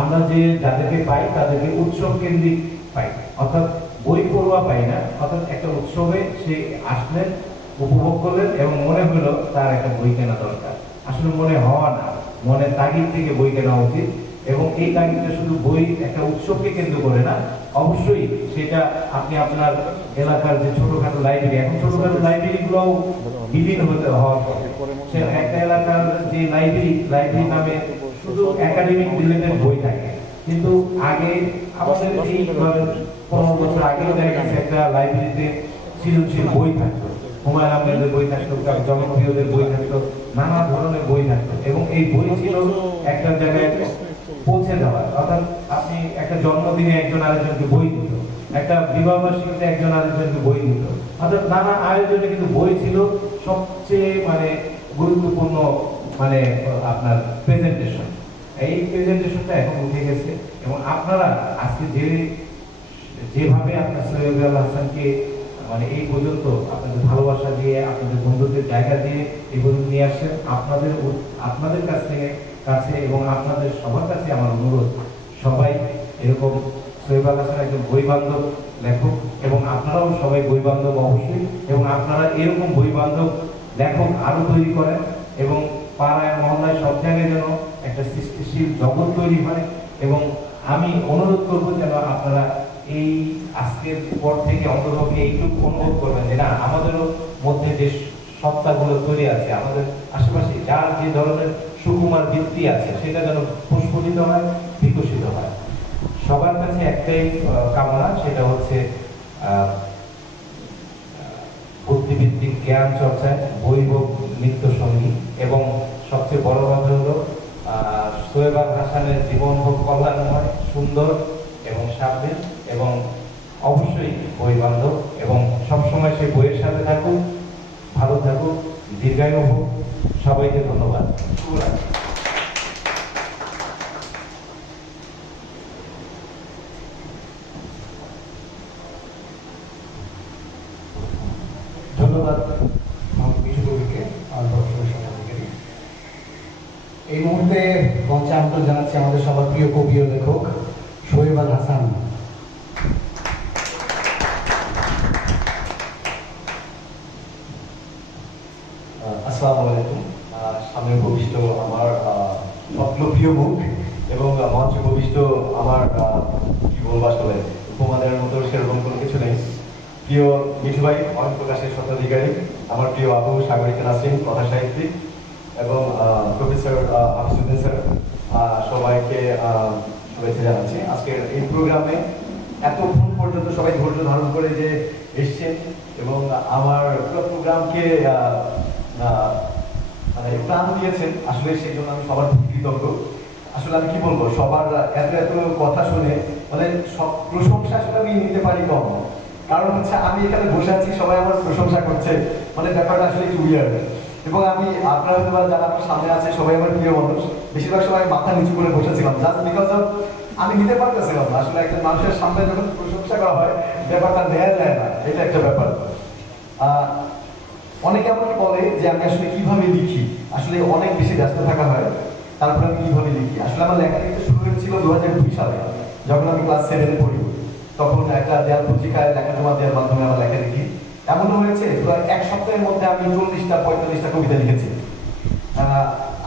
আমরা যে যাদেরকে পাই তাদেরকে উৎসব কেন্দ্রিক পাই, অর্থাৎ বই পড়ুয়া পাই না, অর্থাৎ একটা উৎসবে সে আসলেন, উপভোগ করলেন এবং মনে হলো তার একটা বই কেনা দরকার। আসলে মনে হওয়া না, মনের তাগিদ থেকে বই কেনা উচিত। এবং এই তাগিদটা শুধু বই একটা উৎসবকে কেন্দ্র করে না, অবশ্যই সেটা আপনি আপনার এলাকার যে ছোটখাটো লাইব্রেরি, এখন ছোটখাটো লাইব্রেরি গুলোও বিলীন হতে হওয়ার সে একটা এলাকার যে লাইব্রেরি নামে শুধু একাডেমিক রিলেটেড বই থাকে, কিন্তু আগে আমাদের এই 15 বছর আগেও দেখা গেছে একটা লাইব্রেরিতে সৃজনশীল বই থাকতো, হুমায়ুন আহমেদের বই থাকতো, জনপ্রিয়দের বই থাকতো, নানা ধরনের বই থাকতো। এবং এই বই ছিল একটা জায়গায় পৌঁছে দেওয়া, অর্থাৎ আপনি একটা জন্মদিনে একজন আরেকজনকে বই দিত, একটা বিবাহ বার্ষিকীতে একজন আরেকজনকে বই দিত, অর্থাৎ নানা আয়োজনে কিন্তু বই ছিল সবচেয়ে গুরুত্বপূর্ণ আপনার প্রেজেন্টেশন। এই প্রেজেন্টেশনটা এখন উঠে গেছে। এবং আপনারা আজকে যেভাবে আপনার সোহেব হাসানকে এই পর্যন্ত আপনাদের ভালোবাসা দিয়ে, আপনাদের বন্ধুত্বের জায়গা দিয়ে এই পর্যন্ত নিয়ে আসছেন, আপনাদের কাছে এবং আপনাদের সবার কাছে আমার অনুরোধ, সবাই এরকম সোহেব হাসান একজন বই বান্ধব লেখক এবং আপনারাও সবাই বই বান্ধব অবশ্যই, এবং আপনারা এরকম বই বান্ধব লেখক আরো তৈরি করেন এবং পাড়ায় মহল্লায় সব জায়গায় যেন একটা সৃষ্টিশীল জগৎ তৈরি হয়। এবং আমি অনুরোধ করবো যেন আপনারা এই আজকের পর থেকে অন্ততপক্ষে এইটুকু অনুভব করবেন যে না, আমাদেরও মধ্যে যে সত্তাগুলো তৈরি আছে, আমাদের আশেপাশে যার যে ধরনের সুকুমার বৃত্তি আছে, সেটা যেন প্রস্ফুটিত হয়, বিকশিত হয়। সবার কাছে একটাই কামনা, সেটা হচ্ছে বুদ্ধিভিত্তিক জ্ঞান চর্চায় বই হোক নিত্য সঙ্গী, এবং সবচেয়ে বড় কথা হলো সোহেব হাসানের জীবন হোক কল্যাণময়, সুন্দর এবং স্বাধীন, এবং অবশ্যই বই বান্ধব, এবং সবসময় সেই বইয়ের সাথে থাকুক, ভালো থাকুক, দীর্ঘায়ু হোক। সবাইকে ধন্যবাদ। ধন্যবাদ মিঠু কবিকে আর দর্শকের সমাধিকারী। এই মুহূর্তে মঞ্চে আমন্ত্রণ জানাচ্ছি আমাদের সবার প্রিয় কবি ও লেখক সোহেব হাসান। আসসালামু আলাইকুম। সামনে উপবিষ্ট আমার প্রিয় মুখ এবং মঞ্চে উপবিষ্ট আমার কি বলবো, আসলে উপমা দেওয়ার মতো সেরকম কোনো কিছু নেই। প্রিয় মিঠু ভাই, অনেক প্রকাশের স্বত্বাধিকারী, আমার প্রিয় আপু সাগরিকা নাসরিন, কথা সাহিত্যিক, এবং প্রফেসর হাফিজুদ্দিন স্যার, সবাইকে শুভেচ্ছা জানাচ্ছি। আজকের এই প্রোগ্রামে এতক্ষণ পর্যন্ত সবাই ধৈর্য ধারণ করে যে এসছেন এবং আমার পুরো প্রোগ্রামকে প্রাণ দিয়েছেন, আসলে সেই জন্য আমি সবার কৃতজ্ঞ। আসলে আমি কি বলবো, সবার এত এত কথা শুনে সব প্রশংসা আসলে আমি নিতে পারি কম, কারণ হচ্ছে আমি এখানে বসে আছি, সবাই আমার প্রশংসা করছে, ব্যাপারটা আসলে একটু উইয়ার্ড। এবং আমি আপনারা হয়তো যারা আমার সামনে আছে সবাই আমার প্রিয় মানুষ, বেশিরভাগ সময় মাথা নিচু করে বসেছিলাম জাস্ট বিকজ অফ আমি নিতে পারতেছিলাম না। আসলে একটা মানুষের সামনে যখন প্রশংসা করা হয়, ব্যাপারটা নেয় না, এটা একটা ব্যাপার। অনেকে আমাকে বলে যে আমি আসলে কিভাবে লিখি, আসলে অনেক বেশি ব্যস্ত থাকা হয়, তারপরে আমি কিভাবে লিখি। আসলে আমার লেখা লিখতে শুরু হয়েছিল 2002 সালে, যখন আমি ক্লাস 7-এ পড়ি। তখন একটা দেয়াল পত্রিকায় লেখা জমা দেওয়ার মাধ্যমে আমার লেখা লিখি। এমনও হয়েছে প্রায় এক সপ্তাহের মধ্যে আমি 40টা 45টা কবিতা লিখেছি।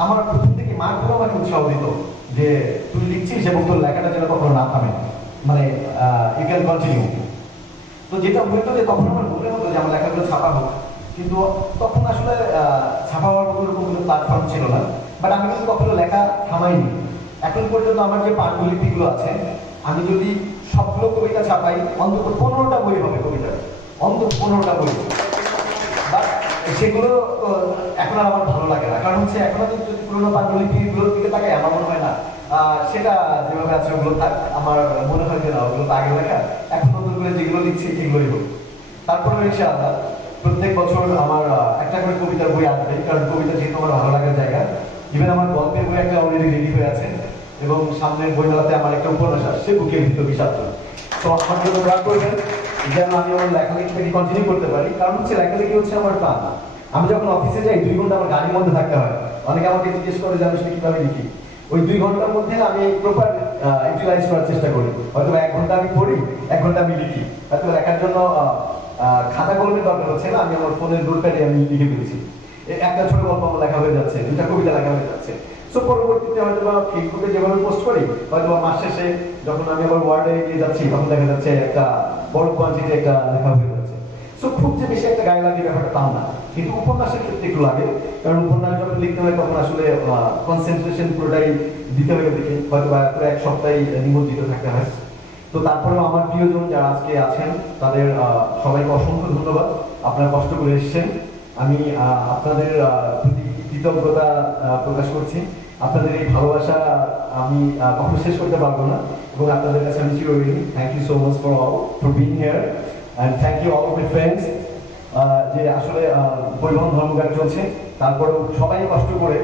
আমার প্রথম থেকে মাগুলো আমাকে উৎসাহ দিত যে তুই লিখছিস এবং তোর লেখাটা যেন কখনো না থামে, মানে ইউ ক্যান কন্টিনিউ। তো যেটা হইতো যে তখন আমার মনে হতো যে আমার লেখাগুলো ছাপা হোক, কিন্তু তখন আসলে ছাপা হওয়ার মতো এরকম কোনো প্ল্যাটফর্ম ছিল না। বাট আমি কিন্তু কখনো লেখা থামাইনি। এখন পর্যন্ত আমার যে পাণ্ডুলিপিগুলো আছে, আমি যদি সবগুলো কবিতা ছাপাই অন্তত 15টা বই হবে কবিতা, অন্তত 15টা বই। বাট সেগুলো এখন আর আমার ভালো লাগে না, কারণ হচ্ছে এখন আমি যদি পুরোনো পাণ্ডুলিপিগুলোর দিকে তাকাই আমার মনে হয় না সেটা যেভাবে আছে ওগুলো থাক। আমার মনে হয় যে না, ওগুলো তো আগে লেখা, এখন নতুন করে যেগুলো লিখছি এগুলোই হোক। তারপরে ইনশাআল্লাহ প্রত্যেক বছর আমার একটা করে কবিতার বই আসবে, কারণ কবিতা যেহেতু আমার ভালো লাগার জায়গা। ইভেন আমার গল্পের বই একটা অলরেডি রেডি হয়ে আছে, এবং সামনের বইমেলাতে আমার একটা উপন্যাস আসছে বুকের ভিতর বিষাত্র। তো আমার জন্য দোয়া করবেন যেন আমি আমার লেখালেখিটাকে কন্টিনিউ করতে পারি, কারণ হচ্ছে লেখালেখি হচ্ছে আমার প্রাণ। আমি যখন অফিসে যাই 2 ঘন্টা আমার গাড়ির মধ্যে থাকতে হয়। অনেকে আমাকে জিজ্ঞেস করে যে আমি আসলে কিভাবে লিখি। ওই 2 ঘন্টার মধ্যে আমি প্রপার ইউটিলাইজ করার চেষ্টা করি। হয়তো 1 ঘন্টা আমি পড়ি, 1 ঘন্টা আমি লিখি। হয়তো লেখার জন্য খাতা কলমের দরকার হচ্ছে না, আমি আমার ফোনের নোটপ্যাডে আমি লিখে ফেলেছি। একটা ছোট গল্প আমার লেখা হয়ে যাচ্ছে, 2টা কবিতা লেখা হয়ে যাচ্ছে। সো পরবর্তীতে হয়তো বা ফেসবুকে যেভাবে পোস্ট করি, হয়তো মাস শেষে যখন আমি আবার ওয়ার্ডে গিয়ে যাচ্ছি তখন দেখা যাচ্ছে একটা বড় কোয়ান্টিটি একটা লেখা হয়ে যাচ্ছে। সো খুব যে বেশি একটা গায়ে লাগে ব্যাপারটা তাও না, কিন্তু উপন্যাসের ক্ষেত্রে একটু লাগে, কারণ উপন্যাস যখন লিখতে হয় তখন আসলে কনসেন্ট্রেশন পুরোটাই দিতে হয় ওদিকে, হয়তো বা 1 সপ্তাহে নিমজ্জিত থাকতে হয়। তো তারপরেও আমার প্রিয়জন যারা আজকে আছেন তাদের সবাইকে অসংখ্য ধন্যবাদ, আপনারা কষ্ট করে এসেছেন। আমি আপনাদের প্রতি কৃতজ্ঞতা প্রকাশ করছি। আপনাদের এই ভালোবাসা আমি কখনো শেষ করতে পারবো না, এবং আপনাদের কাছে আমি চিরঋণী। Thank you so much for being here, and thank you all of my friends. যে আসলে পরিবহন ধর্মঘাট চলছে, তারপরেও সবাই কষ্ট করে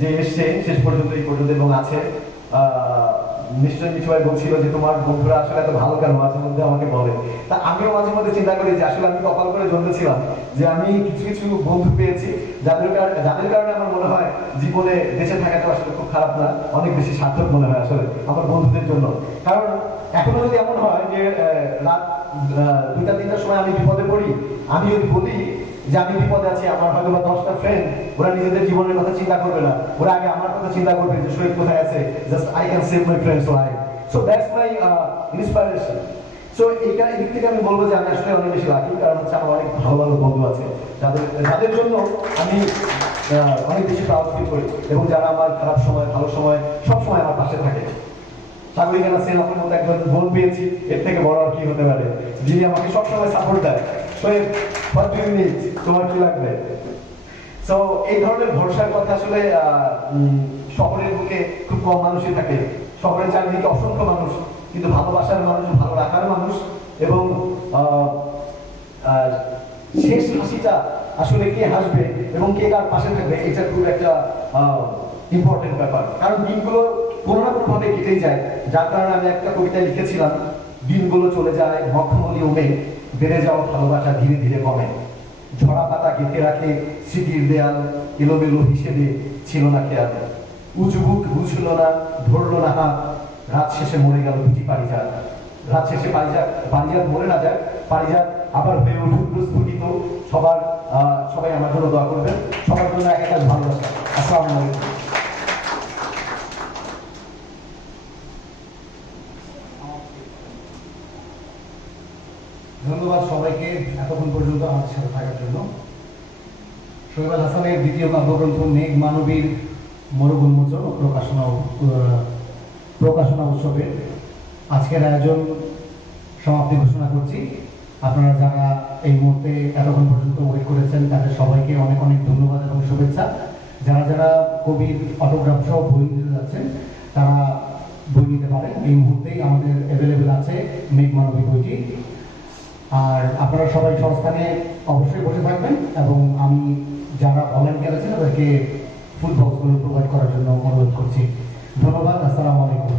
যে এসছে শেষ পর্যন্ত এই পর্যন্ত এবং আছে। নিশ্চয়ই কিছু ভাই বলছিল যে তোমার বন্ধুরা আসলে এত ভালো কেন, মাঝে মধ্যে আমাকে বলে। তা আমিও মাঝে মধ্যে চিন্তা করি যে আসলে আমি কপাল করে জন্মেছিলাম যে আমি কিছু কিছু বন্ধু পেয়েছি যাদের কারণে আমার মনে হয় জীবনে বেঁচে থাকাটা আসলে খুব খারাপ না, অনেক বেশি সার্থক মনে হয় আসলে আমার বন্ধুদের জন্য। কারণ এখনো যদি এমন হয় যে রাত 2টা-3টার সময় আমি বিপদে পড়ি, আমি যদি বলি যে আমি বিপদে আছি, আমার হয়তো বা 10টা ফ্রেন্ড ওরা নিজেদের জীবনের কথা চিন্তা করবে না, ওরা আগে আমার কথা চিন্তা করবে যে শহীদ কোথায় আছে, just I can save my friend's life. So that's my inspiration. So এদিক থেকে আমি বলবো যে আমি আসলে অনেক বেশি লাকি, কারণ হচ্ছে আমার অনেক ভালো ভালো বন্ধু আছে যাদের জন্য আমি অনেক বেশি প্রাউড ফিল করি, এবং যারা আমার খারাপ সময় ভালো সময় সব সময় আমার পাশে থাকে। সাগরিকানা সেন আমার মতো একজন বোন পেয়েছি, এর থেকে বড় আর কি হতে পারে, যিনি আমাকে সবসময় সাপোর্ট দেয়। হোয়াট ডু ইউ নিড, তোমার কি লাগবে। সো এই ধরনের ভরসার কথা আসলে শহরের বুকে খুব কম মানুষই থাকে। শহরের চারিদিকে অসংখ্য মানুষ, কিন্তু ভালোবাসার মানুষ, ভালো রাখার মানুষ, এবং শেষ হাসিটা আসলে কে হাসবে এবং কে কার পাশে থাকবে, এটা খুব একটা ইম্পর্টেন্ট ব্যাপার। কারণ দিনগুলো কোনো না কোনোভাবে কেটেই যায়, যার কারণে আমি একটা কবিতা লিখেছিলাম, দিনগুলো চলে যায় মখমলি উমে, বেড়ে যাওয়া ভালোবাসা ধীরে ধীরে কমে, ঝরা পাতা গেঁথে রাখে স্মৃতির দেয়াল, এলোমেলো হিসেবে ছিল না খেয়াল, উঁচু বুক বুঝলো না, ধরলো না হাত, রাত শেষে মরে গেল দুটি পারিজাত। রাত শেষে পারিজাত মরে না যায়, পারিজাত আবার হয়ে উঠুক প্রস্ফুটিত। সবাই আমার জন্য দোয়া করবেন, সবার জন্য একটা ভালোবাসা। আসসালামু আলাইকুম। ধন্যবাদ সবাইকে এতক্ষণ পর্যন্ত আমাদের সাথে থাকার জন্য। শোয়েব আল হাসানের দ্বিতীয় কাব্যগ্রন্থ মেঘ মানবীর মোড়ক উন্মোচন ও প্রকাশনা উৎসবের আজকের আয়োজন সমাপ্তি ঘোষণা করছি। আপনারা যারা এই মুহূর্তে এতক্ষণ পর্যন্ত ওয়েট করেছেন তাদের সবাইকে অনেক অনেক ধন্যবাদ এবং শুভেচ্ছা। যারা কবির অটোগ্রাফ সহ বই নিতে যাচ্ছেন তারা বই নিতে পারেন, এই মুহূর্তেই আমাদের অ্যাভেলেবেল আছে মেঘ মানবী বইটি। আর আপনারা সবাই সংস্থানে অবশ্যই বসে থাকবেন, এবং আমি যারা ভলেন্টিয়ার আছেন তাদেরকে ফুড বক্সগুলো প্রোভাইড করার জন্য অনুরোধ করছি। ধন্যবাদ। আসসালামু আলাইকুম।